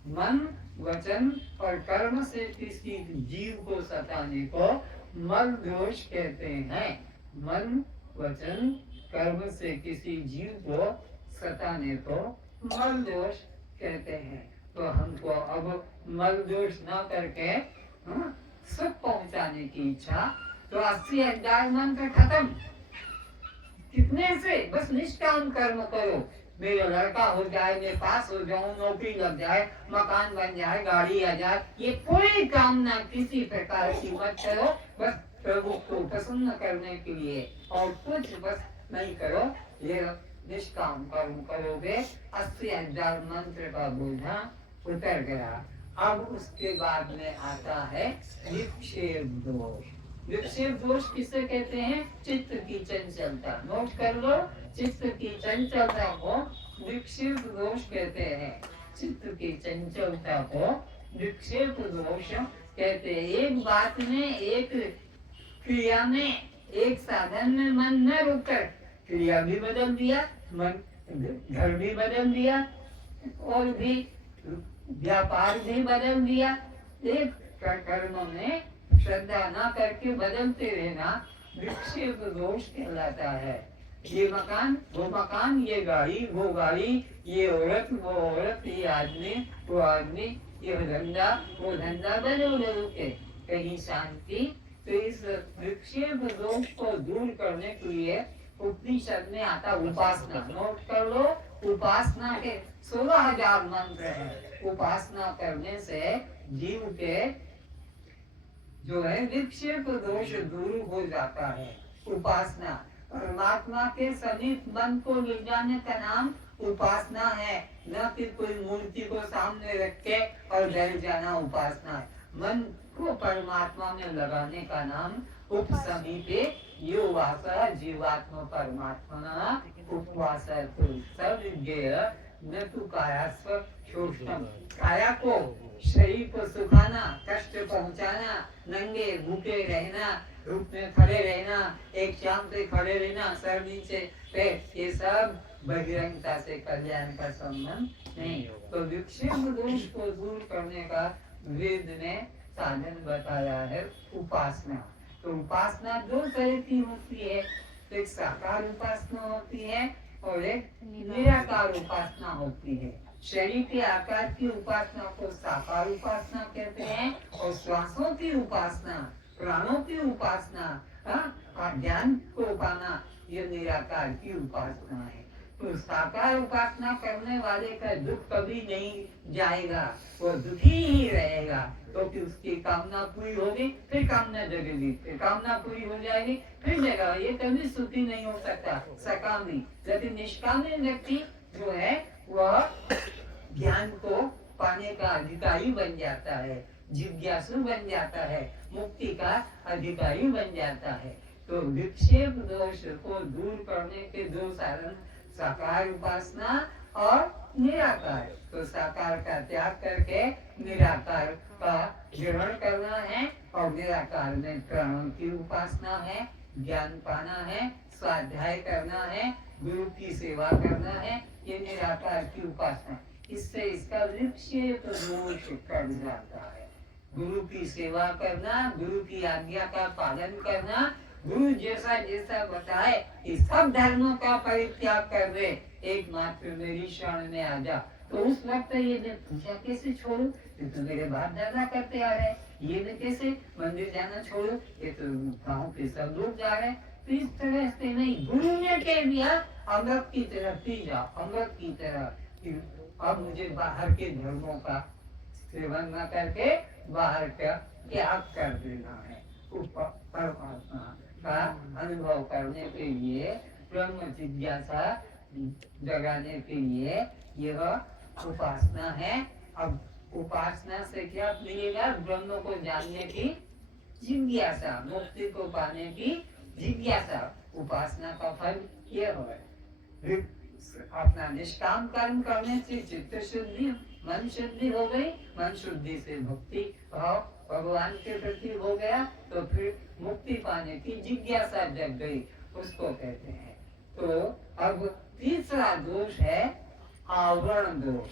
मन, वचन और कर्म से किसी जीव को सताने को मल दोष कहते हैं। मन, वचन, कर्म से किसी जीव को सताने को मल दोष कहते हैं। तो हमको अब मल दोष न करके सुख पहुंचाने की इच्छा, तो 80,000 मंत्र खत्म। कितने से? बस निष्काम कर्म करो, मेरा लड़का हो जाए, मैं पास हो जाऊं, नौकरी लग जाए, मकान बन जाए, गाड़ी आ जाए, ये कोई कामना किसी प्रकार की मत करो, बस प्रभु को प्रसन्न करने के लिए, और कुछ बस नहीं करो। ये निष्काम कर्म करोगे, 80,000 मंत्र का बोझा उतर गया। अब उसके बाद में आता है विक्षेप दोष। विक्षेप दोष किसे कहते हैं? चित्त की चंचलता। नोट कर लो, चित्त की चंचलता को विक्षेप दोष कहते हैं। चित्त की चंचलता को विक्षेप दोष कहते हैं। एक बात में, एक क्रिया में, एक साधन में मन न रुककर क्रिया भी बदल दिया, मन घर भी बदल दिया, और भी व्यापार भी बदल दिया। एक कर्म में श्रद्धा ना करके बदलते रहना विक्षेप दोष कहलाता है। ये मकान वो मकान, ये गाड़ी वो गाड़ी, ये औरत वो औरत, ये आदमी वो आदमी, ये धंधा वो धंधा, बदल बदल के कहीं शांति। तो इस विक्षेप दोष को दूर करने के लिए उपनिषद में आता उपासना, नोट कर लो, उपासना के 16,000 मंत्र हैं। उपासना करने से जीव के जो है विक्षेप दोष दूर हो जाता है। उपासना परमात्मा के समीप मन को ले जाने का नाम उपासना है, न कि कोई मूर्ति को सामने रख के और बैठ जाना उपासना है। मन को परमात्मा में लगाने का नाम उपसमीपे यो वास जीवात्मा परमात्मा उपवास। न तो कायास्व शोषण, काया को शरीर को सुखाना, कष्ट पहुंचाना, नंगे भूखे रहना, धूप में खड़े रहना, एक शाम से खड़े रहना, सर नीचे पैर, ये सब बहिरंगता से कल्याण का संबंध नहीं। तो विक्षेप दोष को दूर करने का वेद ने साधन बताया है उपासना। तो उपासना दो तरह की होती है, एक साकार उपासना होती है और एक निराकार उपासना होती है। शरीर के आकार की उपासना को साकार उपासना कहते हैं और श्वासों की उपासना, प्राणों की उपासना, ज्ञान को पाना, ये निराकार की उपासना है। तो साकार उपासना करने वाले का दुख कभी नहीं जाएगा, वो दुखी ही रहेगा, क्योंकि तो उसकी कामना पूरी होगी, फिर कामना जगेगी, फिर कामना पूरी हो जाएगी, फिर जगह, ये कभी सुखी नहीं हो सकता सकामी। लेकिन निष्कामी व्यक्ति जो है वह ज्ञान को पाने का अधिकारी बन जाता है, जिज्ञासु बन जाता है, मुक्ति का अधिकारी बन जाता है। तो विक्षेप दोष को दूर करने के दो साधन, साकार उपासना और निराकार। तो साकार का त्याग करके निराकार का ग्रहण करना है और निराकार में प्राणों की उपासना है, ज्ञान पाना है, स्वाध्याय करना है, गुरु की सेवा करना है, ये निराकार की उपासना। इससे इसका विक्षेप दोष कट जाता है। गुरु की सेवा करना, गुरु की आज्ञा का पालन करना, गुरु जैसा जैसा बताए कि सब धर्मों का परित्याग कर दे, एकमात्र मेरी शरण में आ जा। तो उस वक्त ये मैं पूछा कैसे छोड़ू, ये तो मेरे बाप दादा करते आ रहे, ये मैं कैसे मंदिर जाना छोड़ू, ये तो गाँव के सब लोग जा रहे। तो इस तरह से नहीं, गुरु ने कह दिया अमृत की तरह पी जाओ, अमृत की तरह। अब मुझे बाहर के धर्मों का सेवन न करके बाहर का त्याग कर देना है। परमात्मा का अनुभव करने के लिए, ब्रह्म जिज्ञासा जगाने के लिए यह उपासना है। अब उपासना से क्या मिलेगा? ब्रह्म को जानने की जिज्ञासा, मुक्ति को पाने की जिज्ञासा। उपासना का फल यह है। अपना निष्काम कर्म करने से चित्त शुद्धि, मन शुद्धि हो गई, मन शुद्धि से भक्ति भाव भगवान के प्रति हो गया, तो फिर मुक्ति पाने की जिज्ञासा जग गई, उसको कहते हैं। तो अब तीसरा दोष है आवरण दोष।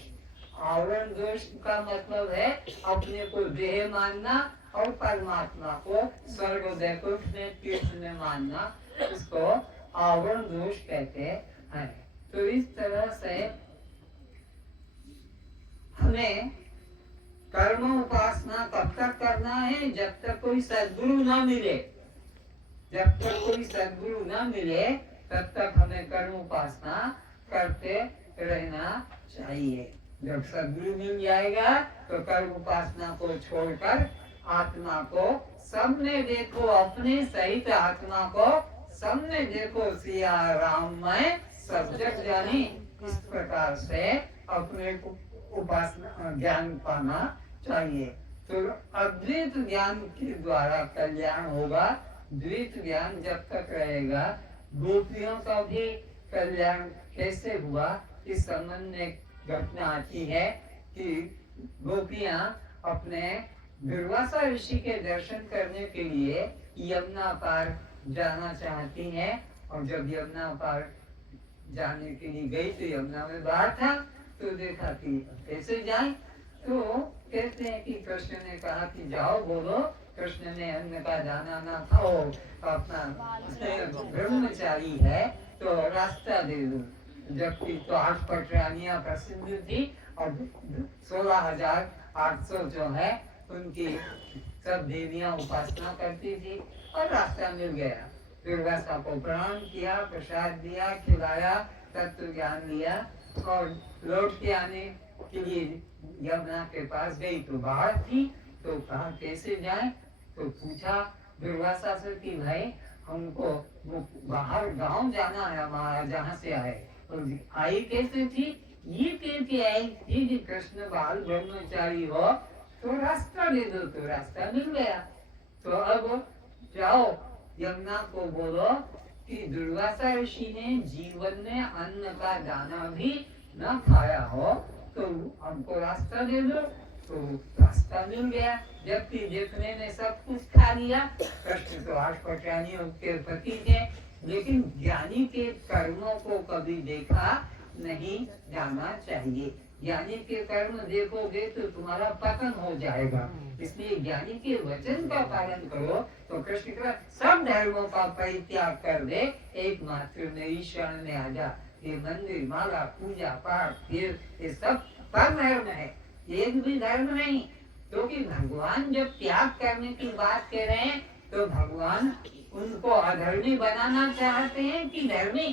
आवरण दोष का मतलब है अपने को देह मानना और परमात्मा को स्वर्ग वैकुंठ में तीर्थ में मानना, उसको आवरण दोष कहते हैं। तो इस तरह से हमें कर्म उपासना तब तक करना है जब तक कोई सद्गुरु ना मिले। जब तक कोई सद्गुरु ना मिले तब तक हमें कर्म उपासना करते रहना चाहिए। जब सद्गुरु मिल जाएगा तो कर्म उपासना को छोड़कर आत्मा को सबने देखो, अपने सहित आत्मा को सबने देखो, सिया राम में सब जग जानी। इस प्रकार से अपने को उपासना ज्ञान पाना चाहिए। तो अद्वैत ज्ञान के द्वारा कल्याण होगा। द्वैत ज्ञान जब तक रहेगा, गोपियों का भी कल्याण कैसे हुआ, इस संबंध में घटना आती है कि गोपियां अपने दुर्वासा ऋषि के दर्शन करने के लिए यमुना पार जाना चाहती हैं, और जब यमुना पार जाने के लिए गई तो यमुना में बाढ़ था, तो देखा कि कैसे जाए, तो कहते हैं कि कृष्ण ने कहा कि जाओ बोलो कृष्ण ने अन्न का दाना ना खाओ, अपना ब्रह्मचारी है तो रास्ता दे दो। जबकि तो 8 पटरानियां प्रसिद्ध थी और 16,800 जो है उनकी सब देवियां उपासना करती थी और रास्ता मिल गया। दुर्वासा को प्रणाम किया, प्रसाद दिया, खिलाया, तत्व ज्ञान दिया और लौट के आने के लिए यमुना के पास गई तो बाढ़ थी। तो कहा कैसे जाए, तो पूछा दुर्वासा से कि भाई हमको वो बाहर गांव जाना है हमारा जहाँ से आए। तो आई कैसे थी, ये कहती आई थी कि कृष्ण बाल ब्रह्मचारी हो तो रास्ता दे दो, तो रास्ता मिल गया। तो अब जाओ यमुना को बोलो कि दुर्वासा ऋषि ने जीवन में अन्न का दाना भी न खाया हो तो हमको रास्ता दे दो, तो रास्ता मिल गया। जबकि देखने में सब कुछ खा लिया। कृष्ण तो 8 पटरानियों के पति थे, लेकिन ज्ञानी के कर्मों को कभी देखा नहीं जाना चाहिए। ज्ञानी के कर्म देखोगे तो तुम्हारा पतन हो जाएगा। इसलिए ज्ञानी के वचन का पालन करो। तो कृष्ण का सब धर्मों का परित्याग कर दे, एकमात्र मेरी शरण में आ जा। ये मंदिर, माला, पूजा पाठ ये सब पर धर्म है, एक भी धर्म नहीं। क्योंकि भगवान जब त्याग करने की बात कह रहे हैं तो भगवान उनको अधर्मी बनाना चाहते हैं कि धर्मी।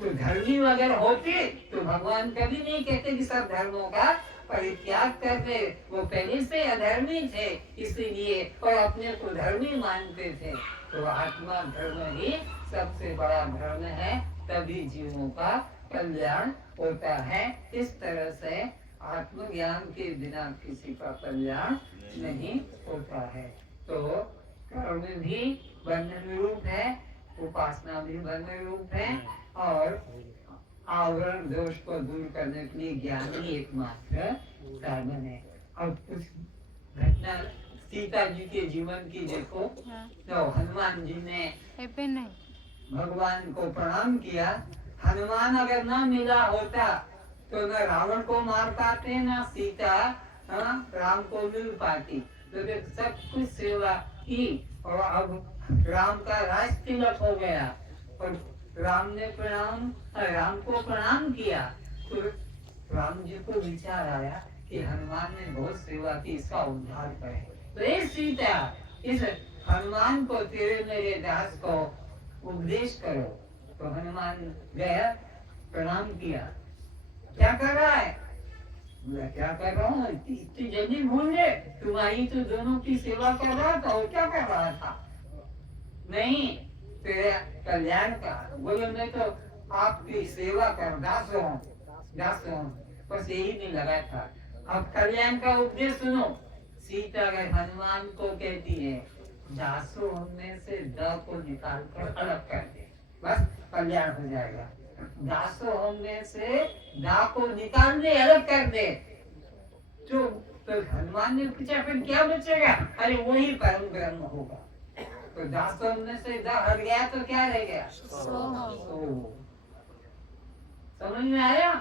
तो धर्मी अगर होते तो भगवान कभी नहीं कहते कि सब धर्मों का परित्याग करते। वो पहले से अधर्मी थे इसीलिए, और अपने को धर्मी मानते थे। तो आत्मा धर्म ही सबसे बड़ा धर्म है, तभी जीवों का कल्याण होता है। इस तरह से आत्मज्ञान के बिना किसी का कल्याण नहीं होता है। तो कर्म भी बंधन रूप है, उपासना भी बंधन रूप है, और आवरण दोष को दूर करने के लिए ज्ञान ही एकमात्र साधन है। और कुछ घटना सीता जी के जीवन की देखो। तो हनुमान जी ने भगवान को प्रणाम किया। हनुमान अगर ना मिला होता तो न रावण को मार पाते, न सीता राम को मिल पाती। तो सब कुछ सेवा की और अब राम का राज तिलक हो गया और राम को प्रणाम किया। तो राम जी को विचार आया कि हनुमान ने बहुत सेवा की, इसका उद्धार करे। तो ये सीता, इस हनुमान को तेरे मेरे दास को उपदेश करो। तो हनुमान गया, प्रणाम किया। क्या कर रहा है? क्या कर रहा हूँ, इतनी जल्दी भूल गए? तुम्हारी तो दोनों की सेवा कर रहा था, और क्या कर रहा था? नहीं, तेरे कल्याण का। बोले मैं तो आपकी सेवा कर, दास हूँ, बस यही नहीं लगा था। अब कल्याण का उपदेश सुनो। सीता हनुमान को कहती है, दासो में से द को निकाल कर अलग कर दे, बस कल्याण हो जाएगा। दासो में से दा को निकाल दे, अलग कर दे। तो हनुमान ने पूछा फिर क्या बचेगा? अरे वही परम ब्रह्म होगा। तो दासो में से दा हट गया तो क्या रह गया? सो। समझ में आया?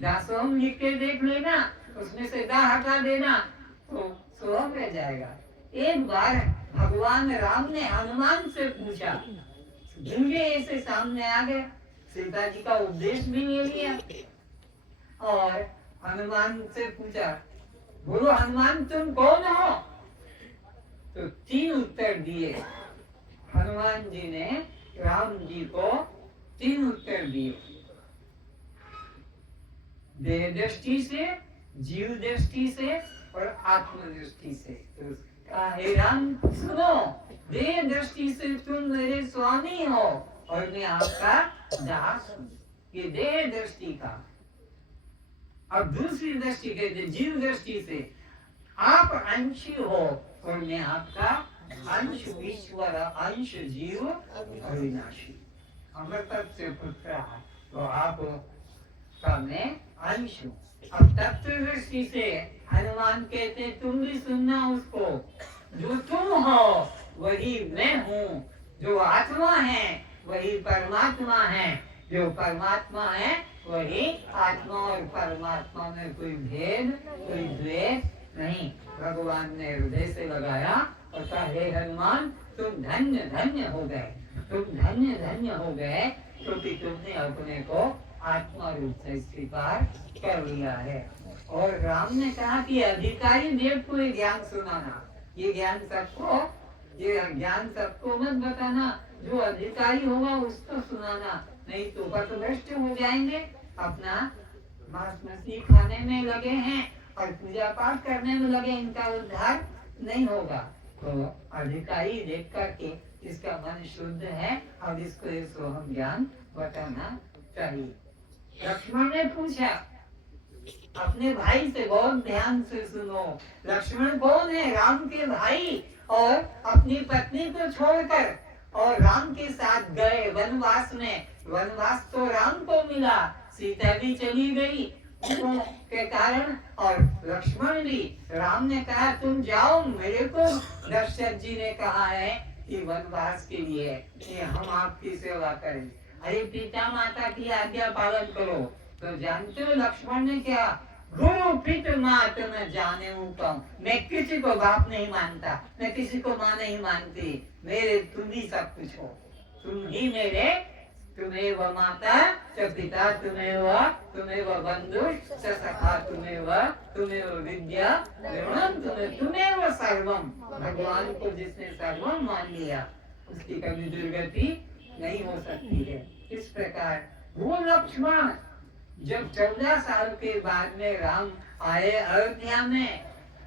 दासोम लिख के देख लेना, उसमें से दा हटा देना तो सोहम रह जाएगा। एक बार भगवान राम ने हनुमान से पूछा, झूठे ऐसे सामने आ गए, सीता जी का उपदेश भी ले लिया और हनुमान से पूछा, बोलो हनुमान तुम कौन हो? तो 3 उत्तर दिए। हनुमान जी ने राम जी को 3 उत्तर दिए, देह दृष्टि से, जीव दृष्टि से और आत्म दृष्टि से। तो हे राम सुनो, देह दृष्टि से तुम मेरे स्वामी हो और मैं आपका दास हूँ, ये देह दृष्टि का। अब दूसरी दृष्टि कहते जीव दृष्टि से, आप अंश हो और मैं आपका अंश ईश्वर, अंश जीव अविनाशी, अमृत से पुत्र है, तो आप का मैं अंश हूँ। अब तत्व दृष्टि से हनुमान कहते तुम भी सुनना उसको, जो तुम हो वही मैं हूँ, जो आत्मा है वही परमात्मा है, जो परमात्मा है वही आत्मा और परमात्मा में कोई भेद, कोई द्वेष नहीं। भगवान ने हृदय से लगाया और कहा, हे हनुमान, तुम धन्य धन्य हो गए, तुम धन्य धन्य हो गए, क्योंकि तुमने अपने को आत्मा रूप से स्वीकार कर लिया है। और राम ने कहा कि अधिकारी देव को ये ज्ञान सुनाना, ये ज्ञान सबको मत बताना, जो अधिकारी होगा उसको सुनाना, नहीं तो पथभ्रष्ट हो जाएंगे, अपना मांस मछली खाने में लगे हैं और पूजा पाठ करने में लगे, इनका उद्धार नहीं होगा। तो अधिकारी देख करके इसका मन शुद्ध है और इसको ये सोहम ज्ञान बताना चाहिए। लक्ष्मण ने पूछा अपने भाई से, बहुत ध्यान से सुनो, लक्ष्मण कौन है? राम के भाई, और अपनी पत्नी को छोड़कर और राम के साथ गए वनवास में। वनवास तो राम को मिला, सीता भी चली गई के कारण, और लक्ष्मण भी। राम ने कहा तुम जाओ, मेरे को दशरथ जी ने कहा है कि वनवास के लिए कि हम आपकी सेवा करें, अरे पिता माता की आज्ञा पालन करो। तो जानते हो लक्ष्मण ने क्या? गुरु पिता मात न जाने कम, मैं किसी को बाप नहीं मानता, मैं किसी को माँ नहीं मानती, मेरे तुम ही सब कुछ हो, तुम ही मेरे, तुम्हें वह माता च पिता, तुम्हें वह बंधु च सखा, तुम्हें वह विद्या द्रविणम, तुम्हें वह सर्वम। भगवान को जिसने सर्वम मान लिया उसकी कभी दुर्गति नहीं हो सकती है। इस प्रकार वो लक्ष्मण जब 14 साल के बाद में राम आए अयोध्या में,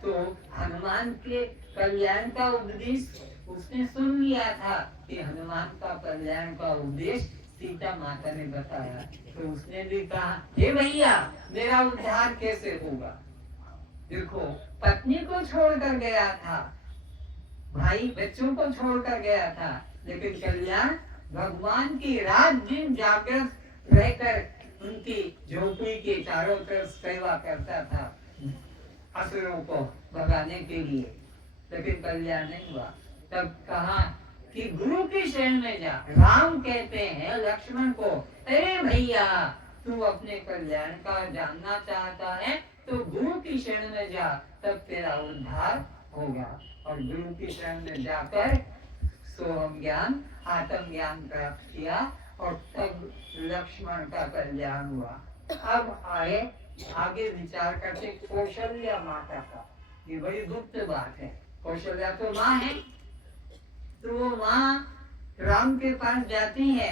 तो हनुमान के कल्याण का उपदेश उसने सुन लिया था कि हनुमान का कल्याण का उपदेश सीता माता ने बताया। तो उसने भी कहा, हे भैया, मेरा उद्धार कैसे होगा? देखो, पत्नी को छोड़कर गया था, भाई बच्चों को छोड़कर गया था, लेकिन कल्याण भगवान की रात दिन जागृत रहकर उनकी झोपड़ी के चारों तरफ सेवा करता था असुरों को भगाने के लिए, लेकिन कल्याण नहीं हुआ। तब कहा कि गुरु की शरण में जा। राम कहते हैं लक्ष्मण को, अरे भैया, तू अपने कल्याण का जानना चाहता है तो गुरु की शरण में जा, तब तेरा उद्धार होगा। और गुरु की शरण में जाकर सोहम ज्ञान, आत्म ज्ञान प्राप्त किया और तब लक्ष्मण का कल्याण हुआ। अब आगे विचार करते कौशल्या माता का। ये बड़ी गुप्त बात है। कौशल्या तो माँ है, तो वो माँ राम के पास जाती है,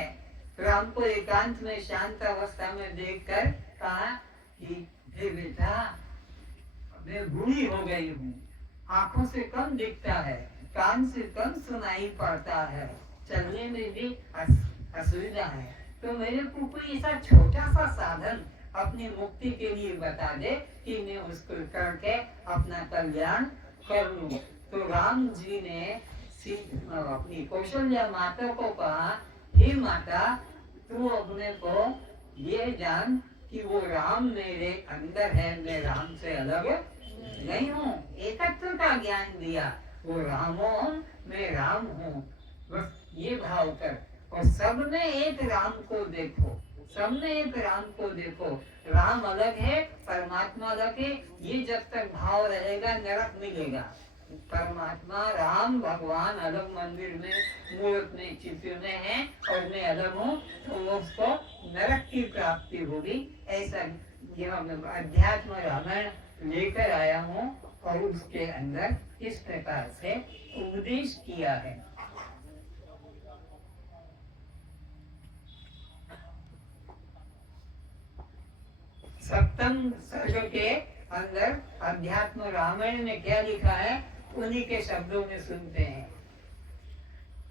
राम को एकांत में शांत अवस्था में देखकर कहा कि हे बेटा, मैं बूढ़ी हो गई हूँ, आंखों से कम दिखता है, कान से कम सुनाई पड़ता है, चलने में भी असुविधा है, तो मेरे को कोई ऐसा छोटा सा साधन अपनी मुक्ति के लिए बता दे कि मैं उसको करके अपना कल्याण कर लूं। तो राम जी ने अपनी कौशल्या माता को कहा, हे माता, तू अपने को ये जान कि वो राम मेरे अंदर है, मैं राम से अलग नहीं हूँ। एकत्व का ज्ञान दिया, वो राम हो, मैं राम हूँ, बस ये भाव कर। और सब में एक राम को देखो, सब में एक राम को देखो। राम अलग है, परमात्मा अलग है, ये जब तक भाव रहेगा नरक मिलेगा। परमात्मा राम भगवान अलग मंदिर में मूर्त में चित्र में है और मैं अलग हूँ, तो उसको नरक की प्राप्ति होगी। ऐसा यह अध्यात्म रामायण लेकर आया हूँ और उसके अंदर इस प्रकार से उपदेश किया है। सप्तम सर्ग के अंदर अध्यात्म रामायण में क्या लिखा है, उन्हीं के शब्दों में सुनते हैं।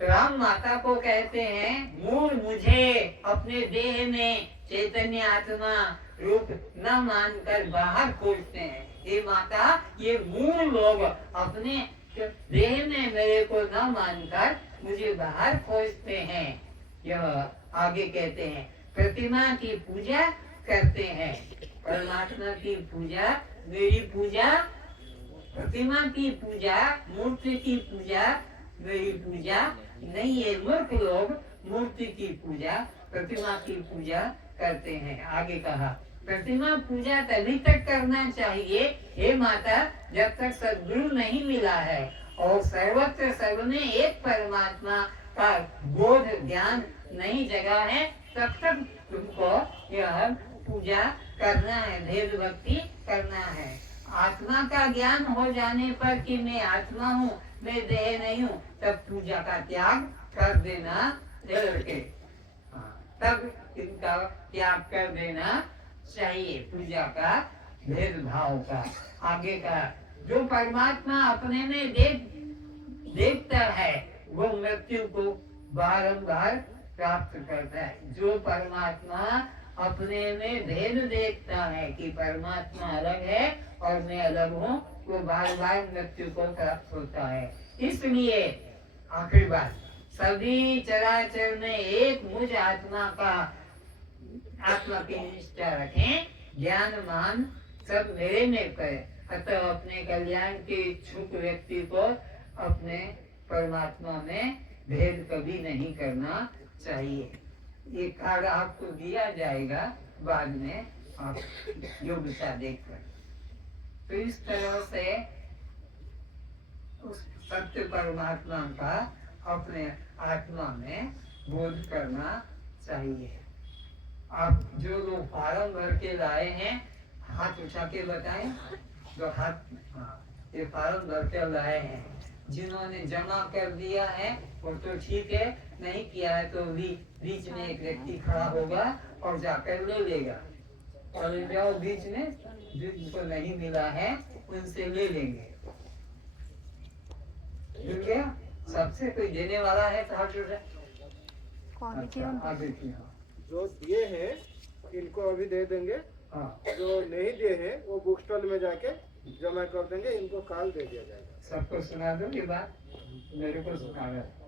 राम माता को कहते हैं, मूल मुझे अपने देह में चैतन्य आत्मा रूप न मानकर बाहर खोजते हैं। हे माता, ये मूल लोग अपने देह में मेरे को न मानकर मुझे बाहर खोजते हैं। यह आगे कहते हैं, प्रतिमा की पूजा करते हैं। परमात्मा की पूजा, मेरी पूजा, प्रतिमा की पूजा, मूर्ति की पूजा मेरी पूजा नहीं है। मूर्ख लोग मूर्ति की पूजा, प्रतिमा की पूजा करते हैं। आगे कहा प्रतिमा पूजा तभी तक करना चाहिए हे माता जब तक सद्गुरु नहीं मिला है और सर्वत्र सबने एक परमात्मा का बोध ज्ञान नहीं जगा है, तब तक तुमको यह पूजा करना है, भेद भक्ति करना है। आत्मा का ज्ञान हो जाने पर कि मैं आत्मा हूँ, मैं देह नहीं हूँ, तब पूजा का त्याग कर देना के तब इनका त्याग कर देना चाहिए, पूजा का भेदभाव का। आगे का जो परमात्मा अपने में देखता है वो मृत्यु को बारंबार प्राप्त करता है। जो परमात्मा अपने में भेद देखता है कि परमात्मा अलग है और मैं अलग हूँ, वो बार बार मृत्यु को प्राप्त होता है। इसलिए आखिरी बात, सभी चराचर में एक मुझ आत्मा की निष्ठा रखें, ज्ञान मान सब मेरे में करे। अतः अपने कल्याण के इच्छुक व्यक्ति को अपने परमात्मा में भेद कभी नहीं करना चाहिए। ये कार्ड आपको दिया जाएगा बाद में, आप योग्यता देखकर। तो इस तरह से उस सत्य परमात्मा का अपने आत्मा में बोध करना चाहिए। आप जो लोग फार्म भर के लाए हैं हाथ उठा के बताएं। जो हाथ, ये फार्म भर के लाए हैं, जिन्होंने जमा कर दिया है वो तो ठीक है, नहीं किया है तो बीच में एक व्यक्ति खड़ा होगा और जाकर ले लेगा। और जाओ बीच में जिनको नहीं मिला है उनसे ले लेंगे। मिल गया? सबसे कोई देने वाला है तो हाथ उठा। आगे की, जो दिए हैं इनको अभी दे देंगे। हाँ, जो नहीं दिए हैं वो बुक स्टॉल में जाके जमा कर देंगे, इनको काल दे दिया जाएगा। सबको सुना दो ये बात, मेरे को सुना रहा है।